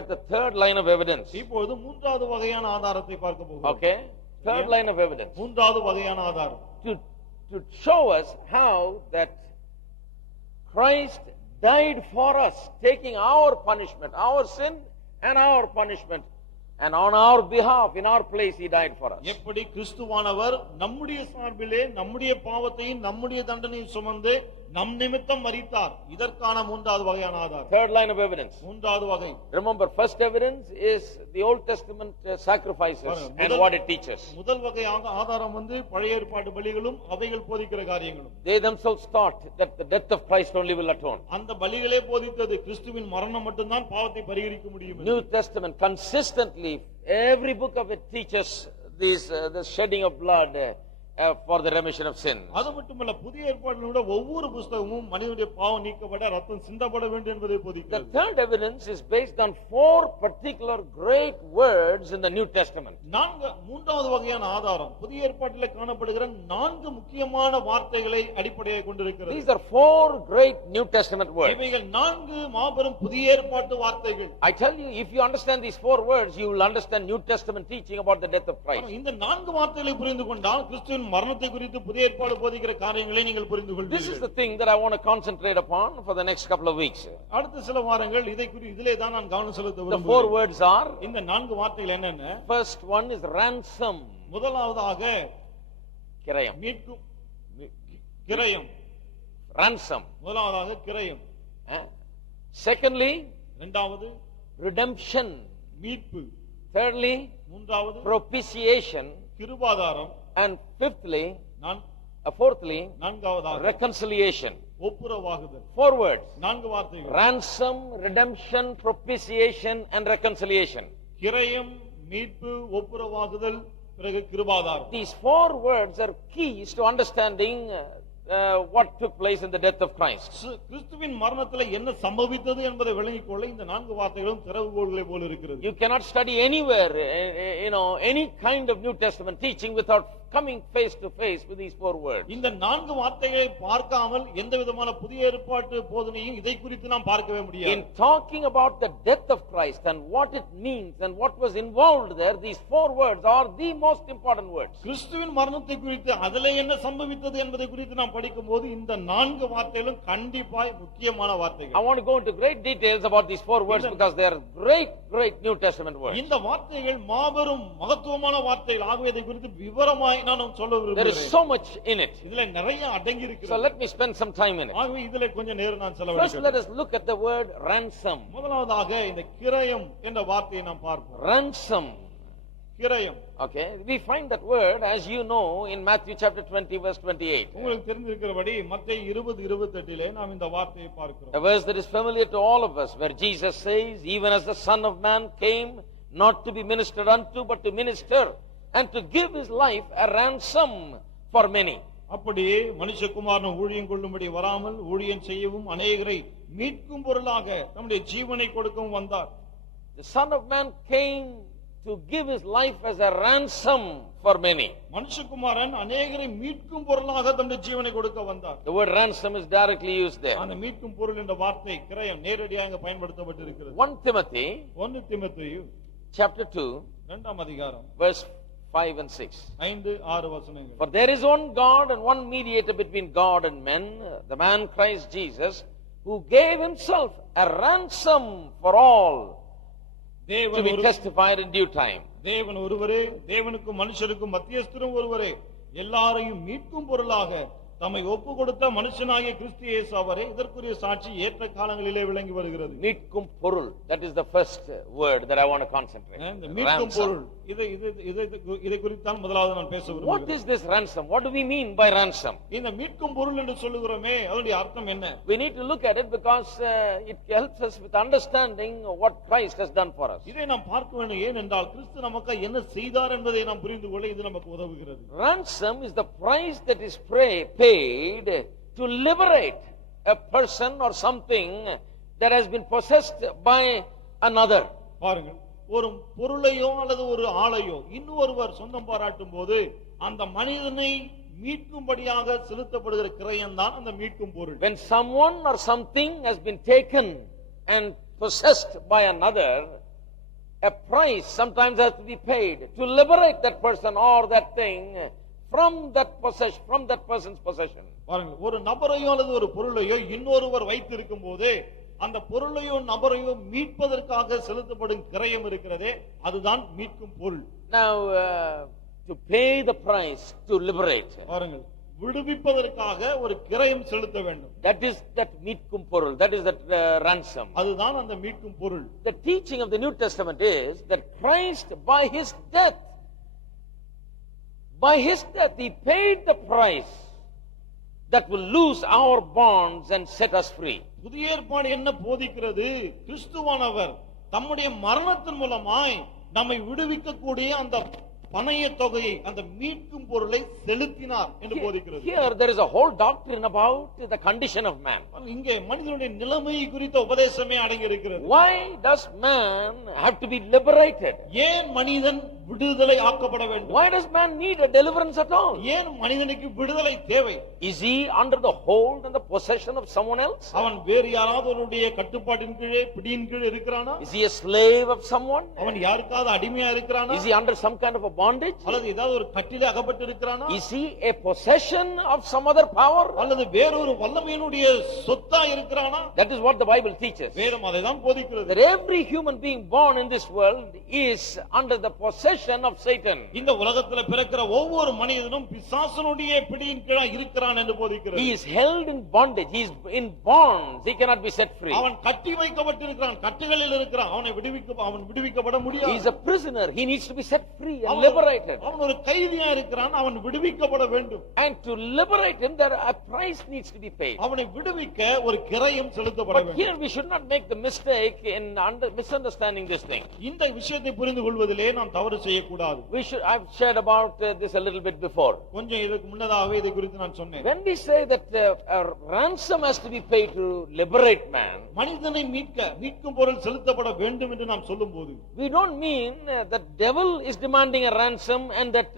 at the third line of evidence. இப்பொழுது மூன்றாவது வகையான ஆதாரத்தை பார்க்க போகிறோம். Okay? Third line of evidence. மூன்றாவது வகையான ஆதாரம். To show us how that Christ died for us, taking our punishment, our sin and our punishment, and on our behalf, in our place, he died for us. எப்படி கிறிஸ்துவானவர் நம்முடைய சார்பிலே நம்முடைய பாவத்தையும் நம்முடைய தண்டனையும் சுமந்து நம் நிமித்தம் மரித்தார். இதற்கான மூன்றாவது வகையான ஆதாரம். Third line of evidence. மூன்றாவது வகை. Remember, first evidence is the Old Testament sacrifices and what it teaches. முதல் வகை ஆதாரம் பழைய ஏற்பாட்டு பலிகளும் அவைகள் போதிக்கிற காரியங்களும். They themselves thought that the death of Christ only will atone. அந்த பலிகளே போதித்தது கிறிஸ்துவின் மரணம் மட்டும்தான் பாவத்தை பரிகரிக்க முடியும். New Testament consistently, every book of it teaches the shedding of blood for the remission of sin. அது மட்டுமல்ல, புதிய ஏற்பாட்டில் ஒவ்வொரு புத்தகமும் மனிதனுடைய பாவம் நீக்கப்பட ரத்தம் சிந்தப்பட வேண்டும் என்பதை போதிக்கிறது. The third evidence is based on four particular great words in the New Testament. மூன்றாவது வகையான ஆதாரம் புதிய ஏற்பாட்டிலே காணப்படுகிற நான்கு முக்கியமான வார்த்தைகளை அடிப்படையாக கொண்டிருக்கிறது. These are four great New Testament words. இவைகள் நான்கு மாபெரும் புதிய ஏற்பாட்டு வார்த்தைகள். I tell you, if you understand these four words, you will understand New Testament teaching about the death of Christ. இந்த நான்கு வார்த்தைகளை புரிந்து கொண்டால் கிறிஸ்துவின் மரணத்தை குறித்து புதிய ஏற்பாடு போதிக்கிற காரியங்களை நீங்கள் புரிந்து கொள்வீர்கள். This is the thing that I want to concentrate upon for the next couple of weeks. அடுத்த சில வாரங்கள் இதிலே தான் நான் கவனம் செலுத்த விரும்புகிறேன். The four words are, இந்த நான்கு வார்த்தைகள் என்னென்ன? First one is ransom. முதலாவதாக கிரயம். மீட்கும் கிரயம். Ransom. முதலாவதாக கிரயம். Secondly, இரண்டாவது redemption. மீட்பு. Thirdly, மூன்றாவது propitiation. கிருபாதாரம். And fifthly, fourthly, நான்காவதாக reconciliation. ஒப்புரவாகுதல். Four words. நான்கு வார்த்தைகள். Ransom, redemption, propitiation and reconciliation. கிரயம், மீட்பு, ஒப்புரவாகுதல், பிறகு கிருபாதாரம். These four words are keys to understanding what took place in the death of Christ. கிறிஸ்துவின் மரணத்தில் என்ன சம்பவித்தது என்பதை விளங்கிக் கொள்ள இந்த நான்கு வார்த்தைகளும் திறவுகோல்களை போல இருக்கிறது. You cannot study anywhere, any kind of New Testament teaching without coming face to face with these four words. இந்த நான்கு வார்த்தைகளை பார்க்காமல் எந்த விதமான புதிய ஏற்பாட்டு போதனையும் இதை குறித்து நாம் பார்க்கவே முடியாது. In talking about the death of Christ and what it means and what was involved there, these four words are the most important words. கிறிஸ்துவின் மரணத்தை குறித்து அதிலே என்ன சம்பவித்தது என்பதை குறித்து நாம் படிக்கும்போது இந்த நான்கு வார்த்தைகளும் கண்டிப்பாய் முக்கியமான வார்த்தைகள். I want to go into great details about these four words because they are great New Testament words. இந்த வார்த்தைகள் மாபெரும் மகத்துவமான வார்த்தைகள். ஆகவே இதை குறித்து விவரமாய் நான் சொல்ல விரும்புகிறேன். There is so much in it. இதுல நிறைய அடங்கி இருக்கிறது. So let me spend some time in it. ஆகவே இதிலே கொஞ்சம் நேரம் நான் செலவழிக்கிறேன். First let us look at the word ransom. முதலாவதாக இந்த கிரயம் என்ற வார்த்தையை நாம் பார்ப்போம். Ransom. கிரயம். Okay, we find that word, as you know, in Matthew chapter 20 verse 28. உங்களுக்கு தெரிந்திருக்கிறபடி மத்தேயு 20:28 நாம் இந்த வார்த்தையை பார்க்கிறோம். A verse that is familiar to all of us, where Jesus says, even as the Son of Man came not to be ministered unto but to minister and to give his life a ransom for many. அப்படியே மனுஷகுமாரன் ஊழியம் கொள்ளும்படி வராமல் ஊழியம் செய்யவும் அநேகரை மீட்கும் பொருளாக தம்முடைய ஜீவனை கொடுக்கவும் வந்தார். The Son of Man came to give his life as a ransom for many. மனுஷகுமாரன் அநேகரை மீட்கும் பொருளாக தம்முடைய ஜீவனை கொடுக்க வந்தார். The word ransom is directly used there. அந்த மீட்கும் பொருள் என்ற வார்த்தை கிரயம் நேரடியாக பயன்படுத்தப்பட்டிருக்கிறது. 1 Timothy chapter 2 இரண்டாம் அதிகாரம் verse 5 and 6. 5-6 வசனங்கள். For there is one God and one mediator between God and men, the man Christ Jesus, who gave himself a ransom for all, to be testified in due time. தேவன் ஒருவரே, தேவனுக்கும் மனுஷருக்கும் மத்தியஸ்தரும் ஒருவரே, எல்லாரையும் மீட்கும் பொருளாக தம்மை ஒப்பு கொடுத்த மனுஷனாகிய கிறிஸ்து இயேசு அவரே இதற்குரிய சாட்சி ஏற்ற காலங்களிலே விளங்கி வருகிறது. மீட்கும் பொருள், that is the first word that I want to concentrate. மீட்கும் பொருள், இதை குறித்து தான் முதலாவது நான் பேச விரும்புகிறேன். What is this ransom? What do we mean by ransom? இந்த மீட்கும் பொருள் என்று சொல்லுகிறோமே அதனுடைய அர்த்தம் என்ன? We need to look at it because it helps us with understanding what Christ has done for us. இதை நாம் பார்க்க வேண்டும். ஏனென்றால் கிறிஸ்து நமக்கு என்ன செய்தார் என்பதை நாம் புரிந்து கொள்ள இது நமக்கு உதவுகிறது. Ransom is the price that is paid to liberate a person or something that has been possessed by another. பாருங்கள், ஒரு பொருளையோ அல்லது ஒரு ஆளையோ இன்னொருவர் சொந்தம் பாராட்டும் போது அந்த மனிதனை மீட்கும்படியாக செலுத்தப்படுகிற கிரயம் தான் அந்த மீட்கும் பொருள். When someone or something has been taken and possessed by another, a price sometimes has to be paid to liberate that person or that thing from that person's possession. பாருங்க, ஒரு நபரையோ அல்லது ஒரு பொருளையோ இன்னொருவர் வைத்திருக்கும் போது அந்த பொருளையோ நபரையோ மீட்பதற்காக செலுத்தப்படும் கிரயம் இருக்கிறதே, அதுதான் மீட்கும் பொருள். Now, to pay the price to liberate, பாருங்கள், விடுவிப்பதற்காக ஒரு கிரயம் செலுத்த வேண்டும். that is that மீட்கும் பொருள், that is that ransom. அதுதான் அந்த மீட்கும் பொருள். The teaching of the New Testament is that Christ by his death, he paid the price that will loose our bonds and set us free. புதிய ஏற்பாடு என்ன போதிக்கிறது? கிறிஸ்துவானவர் தம்முடைய மரணத்தின் மூலமாய் நம்மை விடுவிக்கக்கூடிய அந்த பணைய தொகையை, அந்த மீட்கும் பொருளை செலுத்தினார் என்று போதிக்கிறது. Here there is a whole doctrine about the condition of man. இங்கே மனிதனுடைய நிலைமை குறித்த உபதேசமே அடங்கி இருக்கிறது. Why does man have to be liberated? ஏன் மனிதன் விடுதலை ஆக்கப்பட வேண்டும்? Why does man need a deliverance at all? ஏன் மனிதனுக்கு விடுதலை தேவை? Is he under the hold and the possession of someone else? அவன் வேறு யாராவதுடைய கட்டுப்பாட்டின் கீழே, பிடியின் கீழ் இருக்கிறானா? Is he a slave of someone? அவன் யாருக்காவது அடிமையா இருக்கிறானா? Is he under some kind of a bondage? அல்லது ஏதாவது ஒரு கட்டிலே அகப்பட்டு இருக்கிறானா? Is he a possession of some other power? அல்லது வேறொரு வல்லமையினுடைய சொத்தா இருக்கிறானா? That is what the Bible teaches. வேதம் அதைதான் போதிக்கிறது. That every human being born in this world is under the possession of Satan. இந்த உலகத்தில் பிறக்கிற ஒவ்வொரு மனிதனும் பிசாசனுடைய பிடியின் கீழ் இருக்கிறான் என்று போதிக்கிறது. He is held in bondage. He is in bonds. He cannot be set free. அவன் கட்டி வைக்கப்பட்டிருக்கிறான், கட்டுகளில் இருக்கிறான். அவன் விடுவிக்கப்பட முடியாது. He is a prisoner. He needs to be set free and liberated. அவன் ஒரு கைதியா இருக்கிறான், அவன் விடுவிக்கப்பட வேண்டும். And to liberate him, there a price needs to be paid. அவனை விடுவிக்க ஒரு கிரயம் செலுத்தப்பட But வேண்டும். here we should not make the mistake in misunderstanding this thing. இந்த விஷயத்தை புரிந்து கொள்வதிலே நாம் தவறு செய்யக்கூடாது. I've shared about this a little bit before. கொஞ்சம் இதுக்கு முன்னதாகவே இதை குறித்து நான் சொன்னேன். When we say that a ransom has to be paid to liberate man, மனிதனை மீட்கும் பொருள் செலுத்தப்பட வேண்டும் என்று நாம் சொல்லும்போது, we don't mean that devil is demanding a ransom and that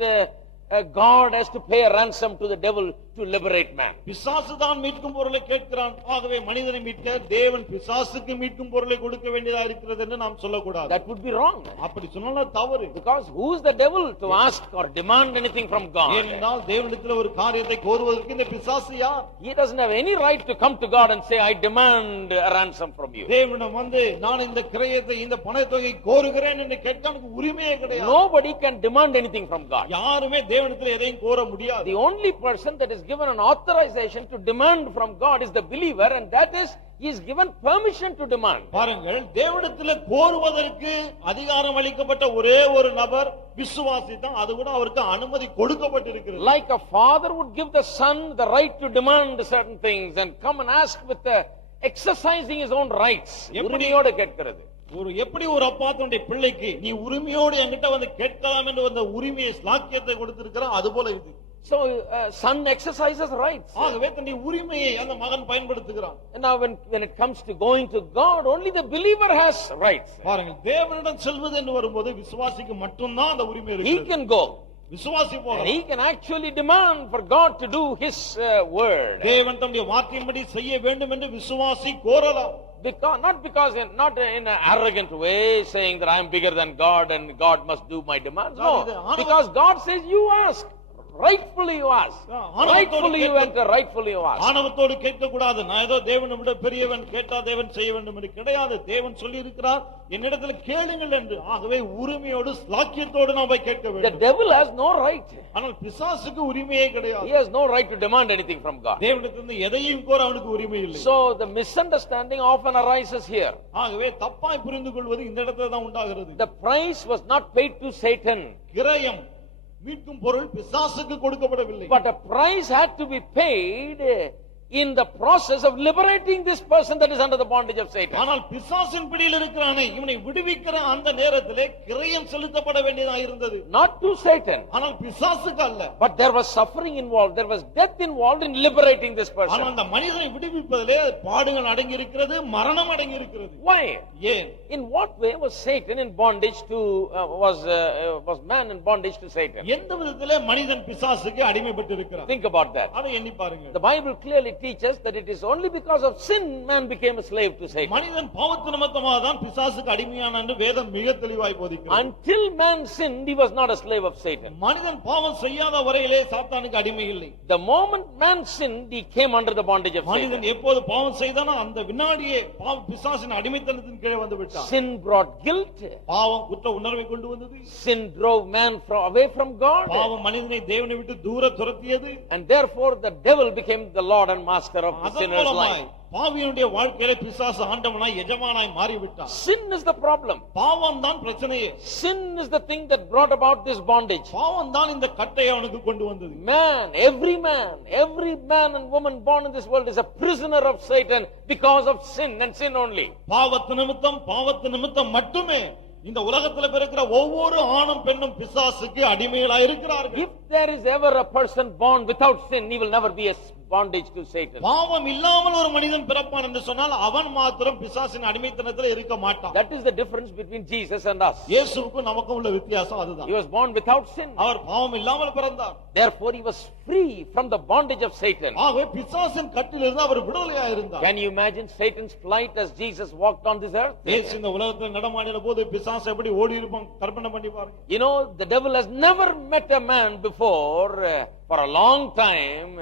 God has to pay a ransom to the devil to liberate man. பிசாசு தான் மீட்கும் பொருளை கேட்கிறான், ஆகவே மனிதனை மீட்க தேவன் பிசாசுக்கு மீட்கும் பொருளை கொடுக்க வேண்டியதா இருக்கிறது என்று நாம் சொல்லக்கூடாது. That would be wrong. அப்படி சொன்னா தவறு. Because who is the devil to ask or demand anything from God? ஏனென்றால் தேவனிடத்தில் ஒரு காரியத்தை கோருவதற்கு இந்த பிசாசு யார்? He doesn't have any right to come to God and say, I demand a ransom from you. தேவனிடம் வந்து நான் இந்த கிரயத்தை, இந்த பணத்தொகையை கோருகிறேன் என்று கேட்க உரிமையே கிடையாது. Nobody can demand anything from God. யாருமே தேவனிடத்தில் எதையும் கோர முடியாது. The only person that is given an authorization to demand from God is the believer, and that is, he is given permission to demand. பாருங்கள், தேவனிடத்தில் கோருவதற்கு அதிகாரம் அளிக்கப்பட்ட ஒரே ஒரு நபர் விசுவாசி தான். அது கூட அவருக்கு அனுமதி கொடுக்கப்பட்டிருக்கிறது. Like a father would give the son the right to demand certain things and come and ask with the exercising his own rights. உரிமையோடு கேட்கிறது. எப்படி ஒரு அப்பா தன்னுடைய பிள்ளைக்கு நீ உரிமையோடு என்கிட்ட வந்து கேட்கலாம் என்று அந்த உரிமையை ஸ்லாக்கியத்தை கொடுத்திருக்கிறான், அது போல இது. So son exercises rights. ஆகவே தன்னுடைய உரிமையை அந்த மகன் பயன்படுத்துகிறான். Now when it comes to going to God, only the believer has rights. பாருங்கள், தேவனிடம் செல்வது என்று வரும்போது விசுவாசிக்கு மட்டும்தான் அந்த உரிமை இருக்கு. He can go. விசுவாசி போகலாம். He can actually demand for God to do his word. தேவன் தம்முடைய வார்த்தையின்படி செய்ய வேண்டும் என்று விசுவாசி கோரலாம். Not in an arrogant way, saying that I am bigger than God and God must do my demands. No, because God says you ask. Rightfully you ask. Rightfully you enter, rightfully you ask. ஆணவத்தோடு கேட்க கூடாது. நான் ஏதோ தேவனை விட பெரியவன், கேட்டா தேவன் செய்ய வேண்டும் என்று கிடையாது. தேவன் சொல்லி இருக்கிறார், என்னிடத்தில் கேளுங்கள் என்று. ஆகவே உரிமையோடு ஸ்லாக்கியத்தோடு நாம் போய் கேட்க வேண்டும். The devil has no right. ஆனால் பிசாசுக்கு உரிமையே கிடையாது. He has no right to demand anything from God. தேவனிடத்திலிருந்து எதையும் கோர அவனுக்கு உரிமை இல்லை. So the misunderstanding often arises here. ஆகவே தப்பாய் புரிந்து கொள்வது இந்த இடத்துல தான் உண்டாகிறது. The price was not paid to Satan. கிரயம், மீட்கும் பொருள் பிசாசுக்கு கொடுக்கப்படவில்லை. But a price had to be paid in the process of liberating this person that is under the bondage of Satan. ஆனால் பிசாசின் பிடியில் இருக்கிறானே, இவனை விடுவிக்கிற அந்த நேரத்திலே கிரயம் செலுத்தப்பட வேண்டியதாக இருந்தது. Not to Satan. ஆனால் பிசாசுக்கு அல்ல. But there was suffering involved, there was death involved in liberating this person. ஆனால் அந்த மனிதனை விடுவிப்பதிலே பாடுகள் அடங்கி இருக்கிறது, மரணம் அடங்கி இருக்கிறது. Why? ஏன்? In what way was Satan in bondage to was man in bondage to Satan? எந்த விதத்திலே மனிதன் பிசாசுக்கு அடிமைப்பட்டு இருக்கிறான்? Think about that. அதை எண்ணி பாருங்க. The Bible clearly teaches that it is only because of sin man became a slave to Satan. மனிதன் பாவத்து நிமித்தமாக தான் பிசாசுக்கு அடிமையான என்று வேதம் மிக தெளிவாய் போதிக்கிறது. Until man sinned, he was not a slave of Satan. மனிதன் பாவம் செய்யாத வரையிலே சாத்தானுக்கு அடிமை இல்லை. The moment man sinned, he came under the bondage of Satan. மனிதன் எப்போது பாவம் செய்தானோ அந்த வினாடியே பிசாசின் அடிமைத்தனத்தின் கீழே வந்து விட்டான். Sin brought guilt. பாவம் குற்ற உணர்வை கொண்டு வந்தது. Sin drove man away from God. பாவம் மனிதனை தேவனை விட்டு தூர துரத்தியது. And therefore the devil became the Lord and master of the sinner's life. பாவியனுடைய வாழ்க்கையில பிசாசு ஆண்டவனாய் எஜமானாய் மாறிவிட்டான். Sin is the problem. பாவம் தான் பிரச்சனையே. Sin is the thing that brought about this bondage. பாவம் தான் இந்த கட்டை அவனுக்கு கொண்டு வந்தது. Every man and woman born in this world is a prisoner of Satan because of sin and sin only. பாவத்து நிமித்தம் மட்டுமே இந்த உலகத்துல பிறக்கிற ஒவ்வொரு ஆணும் பெண்ணும் பிசாசுக்கு அடிமைகளாய் இருக்கிறார்கள். If there is ever a person born without sin, he will never be a bondage to Satan. பாவம் இல்லாமல் ஒரு மனிதன் பிறப்பான் என்று சொன்னால் அவன் மாத்திரம் பிசாசின் அடிமைத்தனத்தில் இருக்க மாட்டான். That is the difference between Jesus and us. இயேசுவுக்கும் நமக்கும் உள்ள வித்தியாசம் அதுதான். He was born without sin. அவர் பாவம் இல்லாமல் பிறந்தார். Therefore he was free from the bondage of Satan. ஆகவே பிசாசின் கட்டிலிருந்து அவர் விடுதலையாக இருந்தார். Can you imagine Satan's flight as Jesus walked on this earth? இயேசு இந்த உலகத்தில் நடமாடின போது பிசாசு எப்படி ஓடி இருப்பான் கற்பனை பண்ணி பாருங்க. You know, the devil has never met a man before for a long time.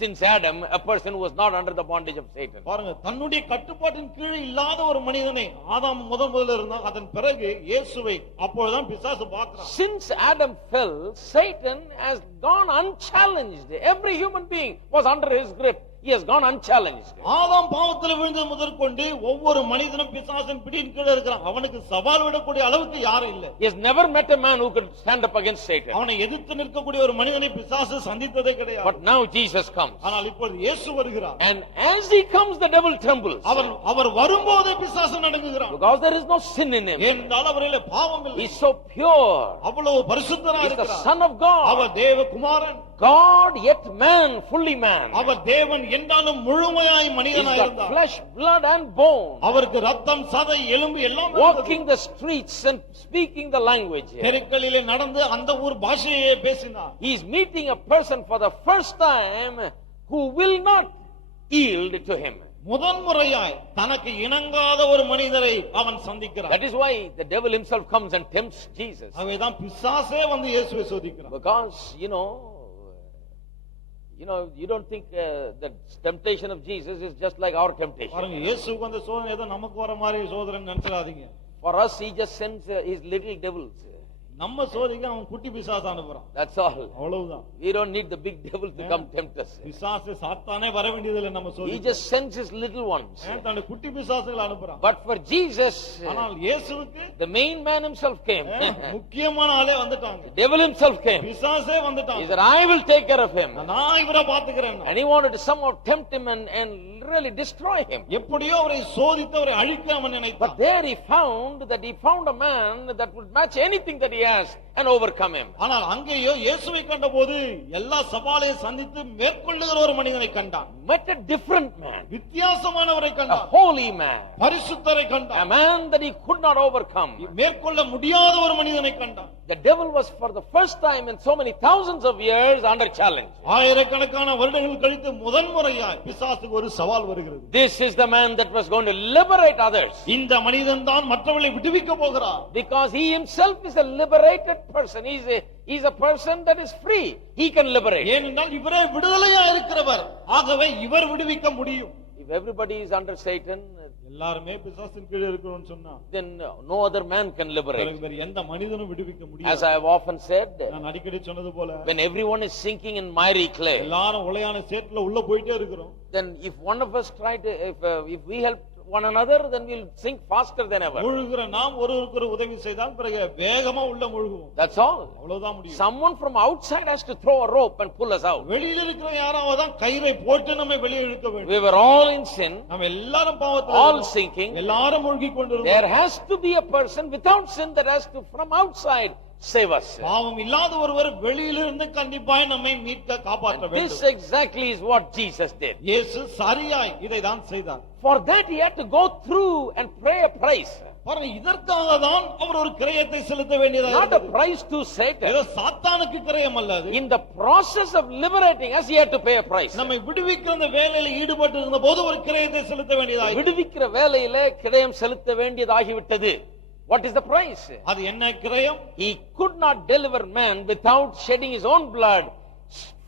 Since Adam, a person who was not under the bondage of Satan. பாருங்க, தன்னுடைய கட்டுப்பாட்டின் கீழ் இல்லாத ஒரு மனிதனை ஆதாம் முதல்ல இருந்தான். அதன் பிறகு இயேசுவை அப்பொழுதுதான் பிசாசு பார்க்கிறான். Since Adam fell, Satan has gone unchallenged. Every human being was under his grip. He has gone unchallenged. ஆதாம் பாவத்தில் விழுந்தது முதற்கொண்டு ஒவ்வொரு மனிதனும் பிசாசின் பிடியின் கீழ இருக்கிறான். அவனுக்கு சவால் விடக்கூடிய அளவுக்கு யாரும் இல்லை. He has never met a man who could stand up against Satan. அவனை எதிர்த்து நிற்கக்கூடிய ஒரு மனிதனை பிசாசு சந்தித்ததே கிடையாது. But now Jesus comes. ஆனால் இப்பொழுது இயேசு வருகிறார். And as he comes, the devil trembles. அவர் வரும்போதே பிசாசு நடுங்குகிறான். Because there is no sin in him. ஏனென்றால் அவரிலே பாவம் இல்லை. He is so pure. அவ்வளவு பரிசுத்தராக He is the இருக்கிறார். son of God. அவர் தேவகுமாரன். God yet man, fully man. அவர் தேவன் என்றாலும் முழுமையாய் மனிதனாய் இருந்தார். Flesh, blood and bone. அவருக்கு ரத்தம், சதை, எலும்பு எல்லாம் இருந்தது. Walking the streets and speaking the language. தெருக்களிலே நடந்து அந்த ஊர் பாஷையை பேசினார். He is meeting a person for the first time who will not yield to him. முதன்முறையாய் தனக்கு இணங்காத ஒரு மனிதரை அவன் சந்திக்கிறான். That is why the devil himself comes and tempts Jesus. அவன்தான் பிசாசே வந்து இயேசுவை சோதிக்கிறான். Because you don't think the temptation of Jesus is just like our temptation. பாருங்க, இயேசுவுக்கு அந்த சோதனை ஏதோ நமக்கு வர மாதிரி சோதனைன்னு நினைச்சிடாதீங்க. For us he just sends his little devils. நம்ம சோதிக்க அவன் குட்டி பிசாசு அனுப்புறான். That's all. அவ்வளவுதான். We don't need the big devil to come tempt us. பிசாசு சாத்தானே வர வேண்டியதில்லை நம்ம சோதிக்க. He just sends his little ones. தன்னுடைய குட்டி பிசாசுகளை அனுப்புறான். But for Jesus, ஆனால் இயேசுவுக்கு the main man himself came. முக்கியமான ஆளே வந்துட்டாங்க. The devil himself came. பிசாசே வந்துட்டான். He said, I will take care of him. நான் இவரை பாத்துக்கிறேன். And he wanted to somehow tempt him and really destroy him. எப்படியோ அவரை சோதித்து அவரை அழிக்க அவன் நினைத்தான். But there he found a man that would match anything that he has and overcome him. ஆனால் அங்கேயோ இயேசுவை கண்டபோது எல்லா சவாலையும் சந்தித்து மேற்கொள்ளுகிற ஒரு மனிதனை கண்டான். Met a different man. வித்தியாசமானவரை A கண்டான். holy man. பரிசுத்தரை A கண்டான். man that he could not overcome. மேற்கொள்ள முடியாத ஒரு மனிதனை கண்டான். The devil was for the first time in so many thousands of years under challenge. ஆயிரக்கணக்கான வருடங்கள் கழித்து முதன்முறையாய் பிசாசுக்கு ஒரு சவால் வருகிறது. This is the man that was going to liberate others. இந்த மனிதன் தான் மற்றவர்களை விடுவிக்க போகிறார். Because he himself is a liberated person. He's a person that is free. He can liberate. ஏனென்றால் இவரே விடுதலையா இருக்கிறவர். ஆகவே இவர் விடுவிக்க முடியும். If everybody is under Satan, எல்லாருமே பிசாசின் கீழ இருக்கணும்னு சொன்னா, then no other man can liberate. வேற எந்த மனிதனும் விடுவிக்க முடியாது. As I have often said, நான் அடிக்கடி சொன்னது போல, when everyone is sinking in miry clay, எல்லாரும் உளையான சேற்றுல உள்ள போயிட்டே இருக்கிறோம். then if one of us if we help one another, then we'll sink faster than ever. முழுகுற நாம் ஒருவருக்கு உதவி செய்தால் பிறகு வேகமா உள்ள முழுகுவோம். That's all. அவ்வளவுதான் முடியும். Someone from outside has to throw a rope and pull us out. வெளியில இருக்கிற யாராவது தான் கயிறை போட்டு நம்மை வெளியே இழுக்க வேண்டும். We were all in sin. நாம் எல்லாரும் பாவத்துல All sinking. எல்லாரும் மூழ்கி கொண்டிருந்தோம். There has to be a person without sin that has to from outside save us. பாவம் இல்லாத ஒருவர் வெளியிலிருந்து கண்டிப்பாய் நம்மை மீட்க காப்பாற்ற வேண்டும். This exactly is what Jesus did. இயேசு சரியாய் இதை தான் செய்தார். For that he had to go through and pay a price. பாருங்க, இதற்காக தான் அவர் ஒரு கிரயத்தை செலுத்த வேண்டியதாக Not a இருந்தது. price to Satan. ஏதோ சாத்தானுக்கு கிரயம் அல்ல அது. In the process of liberating us, he had to pay a price. நம்மை விடுவிக்கிற அந்த வேலையில ஈடுபட்டு இருந்த போது ஒரு கிரயத்தை செலுத்த வேண்டியதாக. விடுவிக்கிற வேலையிலே கிரயம் செலுத்த வேண்டியதாகிவிட்டது. What is the price? அது என்ன கிரயம்? He could not deliver man without shedding his own blood,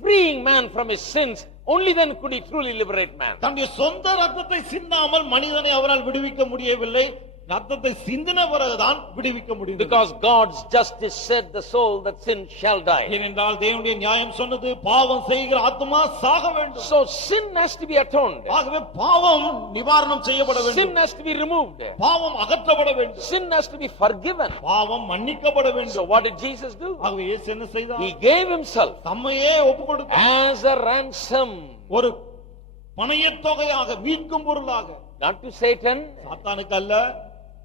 freeing man from his sins. Only then could he truly liberate man. தன்னுடைய சொந்த ரத்தத்தை சிந்தாமல் மனிதனை அவரால் விடுவிக்க முடியவில்லை. ரத்தத்தை சிந்தின பிறகுதான் விடுவிக்க முடியும். Because God's justice said the soul that sin shall die. ஏனென்றால் தேவனுடைய நியாயம் சொன்னது பாவம் செய்கிற ஆத்மா சாக வேண்டும். So sin has to be atoned. ஆகவே பாவம் நிவாரணம் செய்யப்பட வேண்டும். Sin has to be removed. பாவம் அகற்றப்பட வேண்டும். Sin has to be forgiven. பாவம் மன்னிக்கப்பட So வேண்டும். what did Jesus do? ஆகவே இயேசு என்ன செய்தார்? He gave himself தம்மையே ஒப்புக்கொடுத்தார். as a ransom, ஒரு பணயத் தொகையாக, மீட்கும் பொருளாக. not to Satan, சாத்தானுக்கு அல்ல,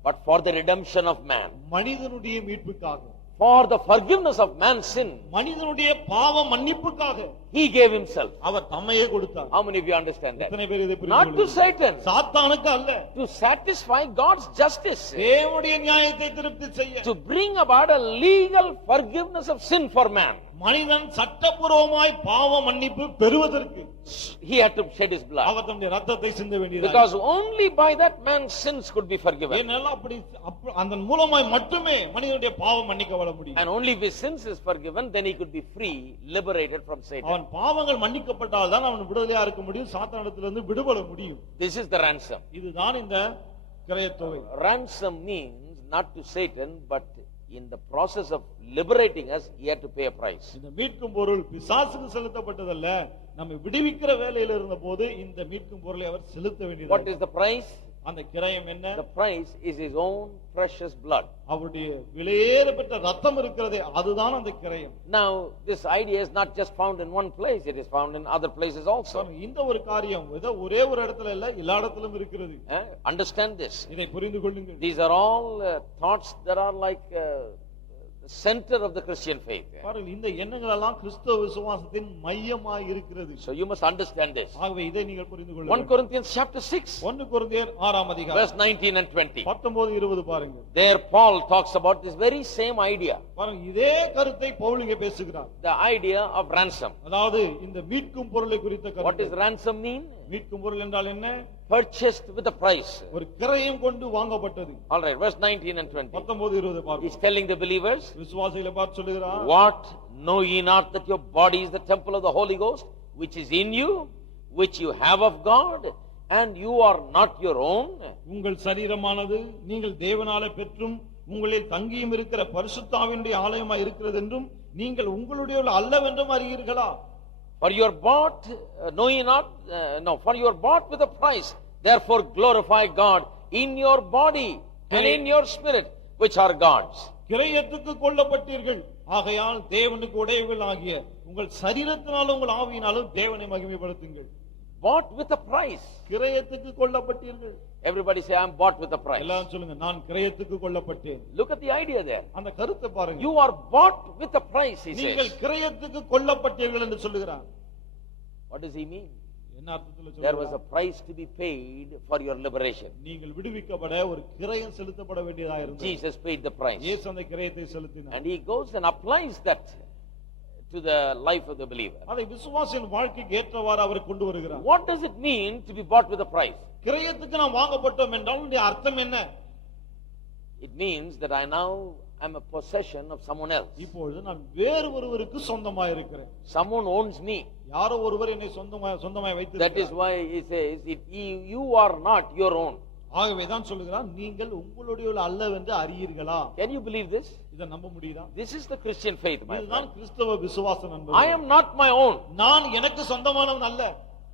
but for the redemption of man, மனிதனுடைய மீட்புக்காக, for the forgiveness of man's sin. மனிதனுடைய பாவ மன்னிப்புக்காக He gave himself. அவர் தம்மையே கொடுத்தார். How many of you understand that? எத்தனை பேர் இதை புரிந்து Not to கொள்ளுங்கள்? Satan, சாத்தானுக்கு அல்ல, to satisfy God's justice, தேவனுடைய நியாயத்தை திருப்தி செய்ய, to bring about a legal forgiveness of sin for man. மனிதன் சட்டபூர்வமாய் பாவ மன்னிப்பு பெறுவதற்கு He had to shed his blood. அவர் தம்முடைய ரத்தத்தை சிந்த வேண்டியது. Because only by that man's sins could be forgiven. ஏனென்றால் அந்த மூலமாய் மட்டுமே மனிதனுடைய பாவம் மன்னிக்கப்பட முடியும். And only if his sins is forgiven, then he could be free, liberated from Satan. அவன் பாவங்கள் மன்னிக்கப்பட்டால் தான் அவன் விடுதலையா இருக்க முடியும், சாத்தானிடத்திலிருந்து விடுபட முடியும். This is the ransom. இதுதான் இந்த கிரயத்தொகை. Ransom means not to Satan, but in the process of liberating us, he had to pay a price. இந்த மீட்கும் பொருள் பிசாசுக்கு செலுத்தப்பட்டதல்ல, நம்மை விடுவிக்கிற வேலையில் இருந்த போது இந்த மீட்கும் பொருளை அவர் செலுத்த வேண்டியது. What is the price? அந்த கிரயம் என்ன? The price is his own precious blood. அவருடைய விலையேறப்பட்ட ரத்தம் இருக்கிறதே, அதுதான் அந்த கிரயம். Now, this idea is not just found in one place, it is found in other places also. இந்த ஒரு காரியம் ஏதோ ஒரே ஒரு இடத்துல இல்ல, எல்லா இடத்திலும் இருக்கிறது. Understand this. இதை புரிந்து கொள்ளுங்கள். These are all thoughts that are like the center of the Christian faith. பாருங்கள், இந்த எண்ணங்கள் எல்லாம் கிறிஸ்தவ விசுவாசத்தின் மையமாய் இருக்கிறது. So you must understand this. ஆகவே இதை நீங்கள் புரிந்து 1 கொள்ளுங்கள். Corinthians chapter 6, 1 கொரிந்தியர் 6ஆம் அதிகாரம் verse 19 and 20. 19-20 பாருங்கள். There Paul talks about this very same idea, பாருங்க, இதே கருத்தை பவுல் இங்கே பேசுகிறார். the idea of ransom. அதாவது இந்த மீட்கும் பொருளை குறித்த What கருத்து. does ransom mean? மீட்கும் பொருள் என்றால் என்ன? Purchased with a price. ஒரு கிரயம் கொண்டு வாங்கப்பட்டது. All right, verse 19 and 20. 19-20 பாருங்க. He's telling the believers, விசுவாசிகளை பார்த்து சொல்லுகிறார். what, know ye not that your body is the temple of the Holy Ghost, which is in you, which you have of God, and you are not your own? உங்கள் சரீரமானது நீங்கள் தேவனாலே பெற்றும் உங்களில் தங்கியும் இருக்கிற பரிசுத்தாவினுடைய ஆலயமாய் இருக்கிறது என்றும் நீங்கள் உங்களுடைய அல்லவென்றும் அறியீர்களா? For you are bought, know ye not, for you are bought with a price. Therefore glorify God in your body and in your spirit, which are God's. கிரயத்துக்கு கொல்லப்பட்டீர்கள், ஆகையால் தேவனுக்கு உடையவர்கள் ஆகிய உங்கள் சரீரத்தினாலும் உங்கள் ஆவியினாலும் தேவனை மகிமைப்படுத்துங்கள். Bought with a price. கிரயத்துக்கு கொல்லப்பட்டீர்கள். Everybody say, I am bought with a price. எல்லாரும் சொல்லுங்க, நான் கிரயத்துக்கு கொல்லப்பட்டேன். Look at the idea there. அந்த கருத்தை பாருங்க. You are bought with a price, he நீங்கள் says. கிரயத்துக்கு கொல்லப்பட்டீர்கள் என்று சொல்லுகிறார். What does he mean? என்ன அர்த்தத்தில் There was a சொல்லுகிறார்? price to be paid for your liberation. நீங்கள் விடுவிக்கப்பட ஒரு கிரயம் செலுத்தப்பட வேண்டியதாக இருந்தது. Jesus paid the price. இயேசு அந்த கிரயத்தை செலுத்தினார். And he goes and applies that to the life of the believer. அதை விசுவாசியின் வாழ்க்கைக்கு ஏற்றவாறு அவர் கொண்டு வருகிறார். What does it mean to be bought with a price? கிரயத்துக்கு நாம் வாங்கப்பட்டோம் என்றால் அதனுடைய அர்த்தம் என்ன? It means that I now am a possession of someone else. இப்பொழுது நான் வேறு ஒருவருக்கு சொந்தமாக இருக்கிறேன். Someone owns me. யாரோ ஒருவர் என்னை சொந்தமாய் வைத்து. That is why he says, you are not your own. ஆகவே தான் சொல்லுகிறார், நீங்கள் உங்களுடைய அல்லவென்று அறியீர்களா? Can you believe this? இதை நம்ப முடியுதா? This is the Christian faith, my இதுதான் friend. கிறிஸ்தவ விசுவாசம் என்பது. I am not my own. நான் எனக்கு சொந்தமானவன் அல்ல.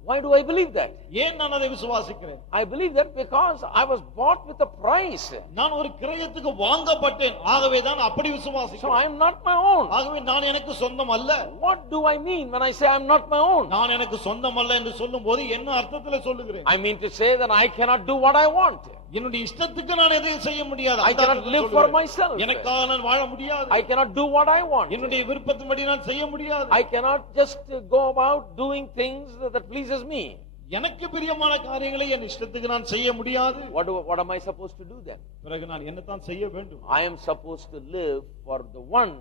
Why do I believe that? ஏன் நான் அதை விசுவாசிக்கிறேன்? I believe that because I was bought with a price. நான் ஒரு கிரயத்துக்கு வாங்கப்பட்டேன், ஆகவே தான் அப்படி So விசுவாசிக்கிறேன். I am not my own. ஆகவே நான் எனக்கு சொந்தம் அல்ல. What do I mean when I say I am not my own? நான் எனக்கு சொந்தம் அல்ல என்று சொல்லும்போது என்ன அர்த்தத்தில் சொல்லுகிறேன்? I mean to say that I cannot do what I want. என்னுடைய இஷ்டத்துக்கு நான் எதையும் செய்ய முடியாது. I cannot live for myself. எனக்காக நான் வாழ முடியாது. I cannot do what I want. என்னுடைய விருப்பத்தின்படி நான் செய்ய முடியாது. I cannot just go about doing things that pleases me. எனக்கு பிரியமான காரியங்களை என் இஷ்டத்துக்கு நான் செய்ய முடியாது. What am I supposed to do then? பிறகு நான் என்னத்தான் செய்ய வேண்டும்? I am supposed to live for the one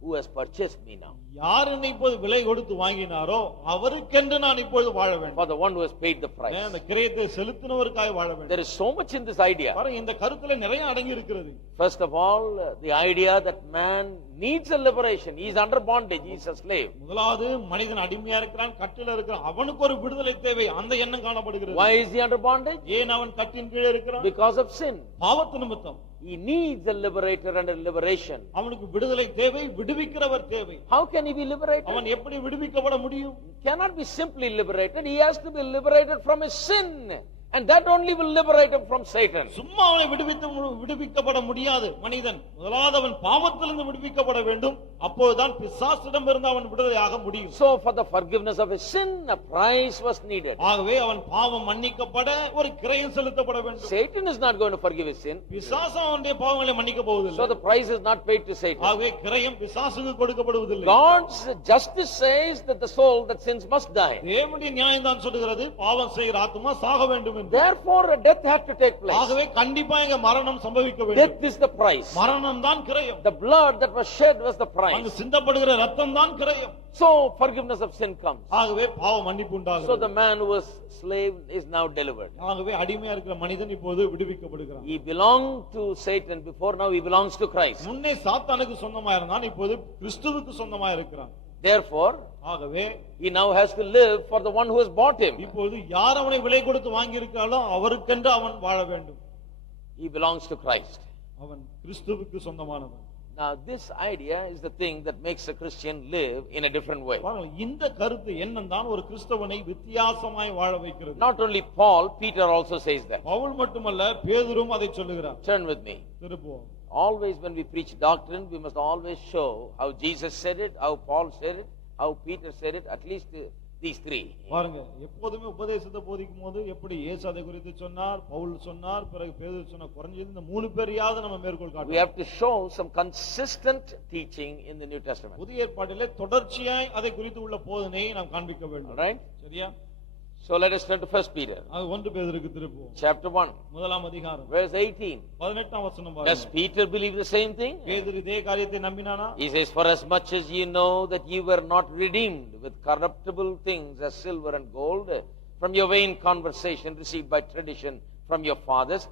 who has purchased me now. யார் என்னை இப்போது விலை கொடுத்து வாங்கினாரோ அவருக்கென்று நான் இப்போது வாழ வேண்டும். For the one who has paid the price. அந்த கிரயத்தை செலுத்தினவருக்காக வாழ வேண்டும். There is so much in this idea. பாருங்க, இந்த கருத்துல நிறைய அடங்கி இருக்கிறது. First of all, the idea that man needs a liberation. He is under bondage. He is a slave. முதலாவது மனிதன் அடிமையா இருக்கிறான், கட்டில இருக்கிறான், அவனுக்கு ஒரு விடுதலை தேவை. அந்த எண்ணம் காணப்படுகிறது. Why is he under bondage? ஏன் அவன் கட்டின் கீழே இருக்கிறான்? Because of sin. பாவத்து நிமித்தம். He needs a liberator and a liberation. அவனுக்கு விடுதலை தேவை, விடுவிக்கிறவர் தேவை. How can he be liberated? அவன் எப்படி விடுவிக்கப்பட முடியும்? He cannot be simply liberated. He has to be liberated from his sin. And that only will liberate him from Satan. சும்மா அவனை விடுவிக்கப்பட முடியாது மனிதன். முதலாவது அவன் பாவத்திலிருந்து விடுவிக்கப்பட வேண்டும். அப்போதுதான் பிசாசிடம் இருந்து அவன் விடுதலையாக முடியும். So for the forgiveness of his sin, a price was needed. ஆகவே அவன் பாவம் மன்னிக்கப்பட ஒரு கிரயம் செலுத்தப்பட வேண்டும். Satan is not going to forgive his sin. பிசாசு அவனுடைய பாவங்களை மன்னிக்க போவதில்லை. So the price is not paid to Satan. ஆகவே கிரயம் பிசாசுக்கு கொடுக்கப்படுவதில்லை. God's justice says that the soul that sins must die. தேவனுடைய நியாயம் தான் சொல்கிறது பாவம் செய்கிற ஆத்துமா சாக வேண்டும் என்று. Therefore a death had to take place. ஆகவே கண்டிப்பா இங்க மரணம் சம்பவிக்க வேண்டும். Death is the price. மரணம் தான் கிரயம். The blood that was shed was the price. அங்கு சிந்தப்படுகிற ரத்தம் தான் கிரயம். So forgiveness of sin comes. ஆகவே பாவ மன்னிப்பு உண்டாகிறது. So the man who was slave is now delivered. ஆகவே அடிமையா இருக்கிற மனிதன் இப்போது விடுவிக்கப்படுகிறான். He belonged to Satan before, now he belongs to Christ. முன்னே சாத்தானுக்கு சொந்தமா இருந்தான், இப்போது கிறிஸ்துவுக்கு சொந்தமா இருக்கிறான். Therefore ஆகவே he now has to live for the one who has bought him. இப்போது யார் அவனை விலை கொடுத்து வாங்கி இருக்காளோ அவருக்கென்று அவன் வாழ வேண்டும். He belongs to Christ. அவன் கிறிஸ்துவுக்கு சொந்தமானவன். Now this idea is the thing that makes a Christian live in a different way. இந்த கருத்து என்னதான் ஒரு கிறிஸ்தவனை வித்தியாசமாய் வாழ வைக்கிறது. Not only Paul, Peter also says that. Pavul மட்டுமல்ல, பேதுரும் அதை சொல்லுகிறார். Turn with me. திருப்புவோம். Always when we preach doctrine, we must always show how Jesus said it, how Paul said it, how Peter said it, at least these three. பாருங்க, எப்போதுமே உபதேசத்தை போதிக்கும் போது எப்படி இயேசு அதை குறித்து சொன்னார், பவுல் சொன்னார், பிறகு பேதுரு சொன்னார், குறைஞ்சது இந்த மூணு பேரையாவது நம்ம மேற்கோள் காட்டணும். We have to show some consistent teaching in the New Testament. புதிய ஏற்பாட்டிலே தொடர்ச்சியாய் அதை குறித்து உள்ள போதனையை நாம் காண்பிக்க வேண்டும். All right? சரியா? So let us turn to 1 Peter. அது 1 பேதுருக்கு திருப்புவோம். Chapter 1. முதலாம் அதிகாரம். Verse 18. 18ஆம் வசனம் பாருங்க. Does Peter believe the same thing? பேதுரு இதே காரியத்தை நம்பினானா? He says, for as much as you know that you were not redeemed with corruptible things as silver and gold from your vain conversation received by tradition from your fathers,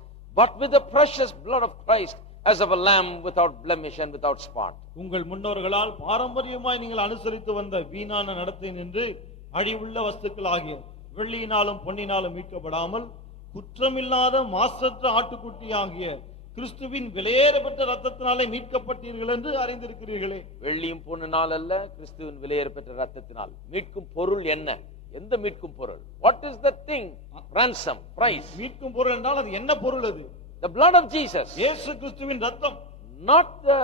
but with the precious blood of Christ as of a lamb without blemish and without spot. உங்கள் முன்னோர்களால் பாரம்பரியமாய் நீங்கள் அனுசரித்து வந்த வீணான நடத்தை நின்று அழிவுள்ள வஸ்துக்கள் ஆகிய வெள்ளியினாலும் பொன்னினாலும் மீட்கப்படாமல் குற்றமில்லாத மாசற்ற ஆட்டுக்குட்டி ஆகிய கிறிஸ்துவின் விலையேறப்பட்ட ரத்தத்தினாலே மீட்கப்பட்டீர்கள் என்று அறிந்திருக்கிறீர்களே. வெள்ளியும் பொன்னினால் அல்ல, கிறிஸ்துவின் விலையேறப்பட்ட ரத்தத்தினால். மீட்கும் பொருள் என்ன? எந்த மீட்கும் பொருள்? What is the thing? Ransom, price. மீட்கும் பொருள் என்றால் அது என்ன பொருள்? அது the blood of Jesus. இயேசு கிறிஸ்துவின் ரத்தம். Not the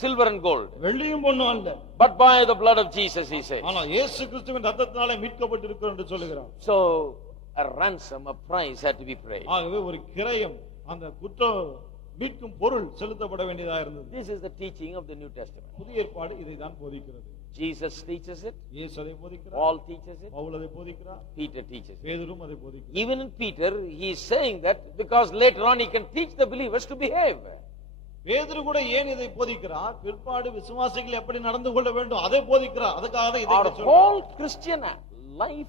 silver and gold. வெள்ளியும் பொன்னும் அல்ல. But by the blood of Jesus, he says. ஆனா இயேசு கிறிஸ்துவின் ரத்தத்தினாலே மீட்கப்பட்டிருக்கிறோம் என்று சொல்கிறார். So a ransom, a price had to be paid. ஆகவே ஒரு கிரயம், அந்த குற்ற மீட்கும் பொருள் செலுத்தப்பட வேண்டியதா இருந்தது. This is the teaching of the New Testament. புதிய ஏற்பாடு இதை தான் போதிக்கிறது. Jesus teaches it. இயேசு அதை போதிக்கிறார். Paul teaches it. பவுல் அதை போதிக்கிறார். Peter teaches it. பேதுரும் அதை போதிக்கிறார். Even in Peter, he is saying that because later on he can teach the believers to behave. பேதுரு கூட ஏன் இதை போதிக்கிறார்? பிற்பாடு விசுவாசிகள் எப்படி நடந்து கொள்ள வேண்டும் அதை போதிக்கிறார். அதுக்காக தான் இதை சொல்றார். Our whole Christian life,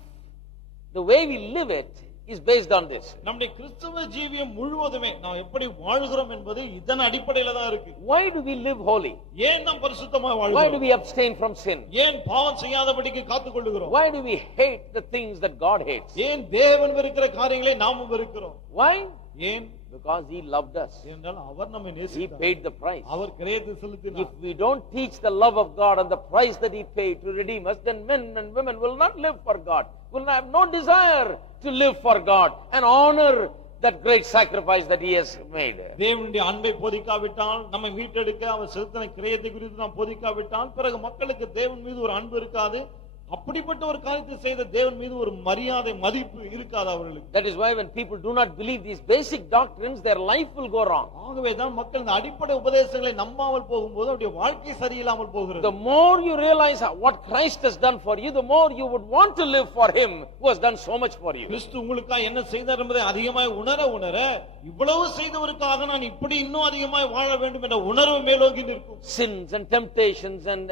the way we live it, is based on this. நம்முடைய கிறிஸ்தவ ஜீவியம் முழுவதுமே நாம் எப்படி வாழ்கிறோம் என்பது இதன் அடிப்படையில தான் இருக்கு. Why do we live holy? ஏன் நாம் பரிசுத்தமாக வாழ்கிறோம்? Why do we abstain from sin? ஏன் பாவம் செய்யாதபடிக்கு காத்துக்கொள்கிறோம்? Why do we hate the things that God hates? ஏன் தேவன் வெறுக்கிற காரியங்களை நாமும் வெறுக்கிறோம்? Why? ஏன்? Because he loved us. என்றால் அவர் நம்மை He நேசித்தார். paid the price. அவர் கிரயத்தை செலுத்தினார். If we don't teach the love of God and the price that he paid to redeem us, then men and women will not live for God, will have no desire to live for God and honor that great sacrifice that he has made. தேவனுடைய அன்பை போதிக்காவிட்டால், நம்மை மீட்டெடுக்க அவர் செலுத்தின கிரயத்தை குறித்து நாம் போதிக்காவிட்டால், பிறகு மக்களுக்கு தேவன் மீது ஒரு அன்பு இருக்காது. அப்படிப்பட்ட ஒரு காரியத்தை செய்த தேவன் மீது ஒரு மரியாதை மதிப்பு இருக்காது அவர்களுக்கு. That is why when people do not believe these basic doctrines, their life will go wrong. ஆகவேதான் மக்கள் இந்த அடிப்படை உபதேசங்களை நம்பாமல் போகும்போது அவருடைய வாழ்க்கை சரியில்லாமல் போகிறது. The more you realize what Christ has done for you, the more you would want to live for him who has done so much for you. கிறிஸ்து உங்களுக்காக என்ன செய்தார் என்பதை அதிகமாய் உணர இவ்வளவு செய்தவருக்காக நான் இப்படி இன்னும் அதிகமாய் வாழ வேண்டும் என்ற உணர்வு மேலோங்கி நிற்கும். Sins and temptations and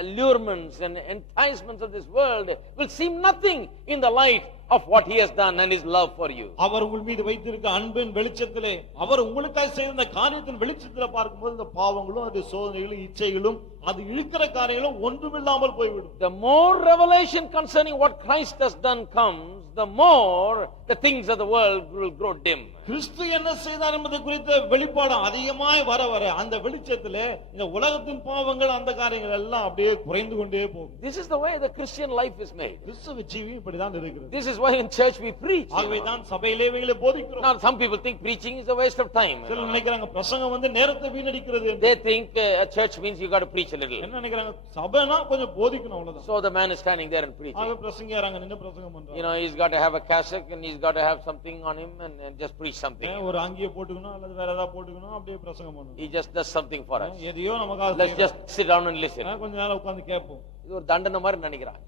allurements and enticements of this world will seem nothing in the light of what he has done and his love for you. அவர் உங்கள் மீது வைத்திருக்க அன்பின் வெளிச்சத்திலே, அவர் உங்களுக்காக செய்த காரியத்தின் வெளிச்சத்திலே பார்க்கும்போது இந்த பாவங்களும் அது சோதனைகளும் இச்சைகளும் அது இழுக்கிற காரியங்களும் ஒன்றுமில்லாமல் போய்விடும். The more revelation concerning what Christ has done comes, the more the things of the world will grow dim. கிறிஸ்து என்ன செய்தார் என்பது குறித்த வெளிப்பாடு அதிகமாய் வர அந்த வெளிச்சத்திலே இந்த உலகத்தின் பாவங்கள் அந்த காரியங்கள் எல்லாம் அப்படியே குறைந்து கொண்டே போகும். This is the way the Christian life is made. கிறிஸ்துவ ஜீவியம் இப்படிதான் இருக்கிறது. This is why in church we preach. ஆகவே தான் சபையிலே இவைகளை போதிக்கிறோம். Now some people think preaching is a waste of time. சிலர் நினைக்கிறாங்க பிரசங்கம் நேரத்தை வீணடிக்கிறது. They think a church means you got to preach a little. என்ன நினைக்கிறாங்க சபைனா கொஞ்சம் போதிக்கணும் அவ்வளவுதான். So the man is standing there and preaching. ஆக பிரசங்கியாராங்க நின்னு பிரசங்கம் பண்றாங்க. You know, he's got to have a cassock and he's got to have something on him and just preach something. ஒரு அங்கியை போட்டுக்கணும் அல்லது வேற ஏதாவது போட்டுக்கணும் அப்படியே பிரசங்கம் பண்ணணும். He just does something for us. எதையோ நமக்காக. Let's just sit down and listen. கொஞ்ச நேரம் உட்கார்ந்து கேட்போம். இது ஒரு தண்டனை மாதிரி நினைக்கிறாங்க.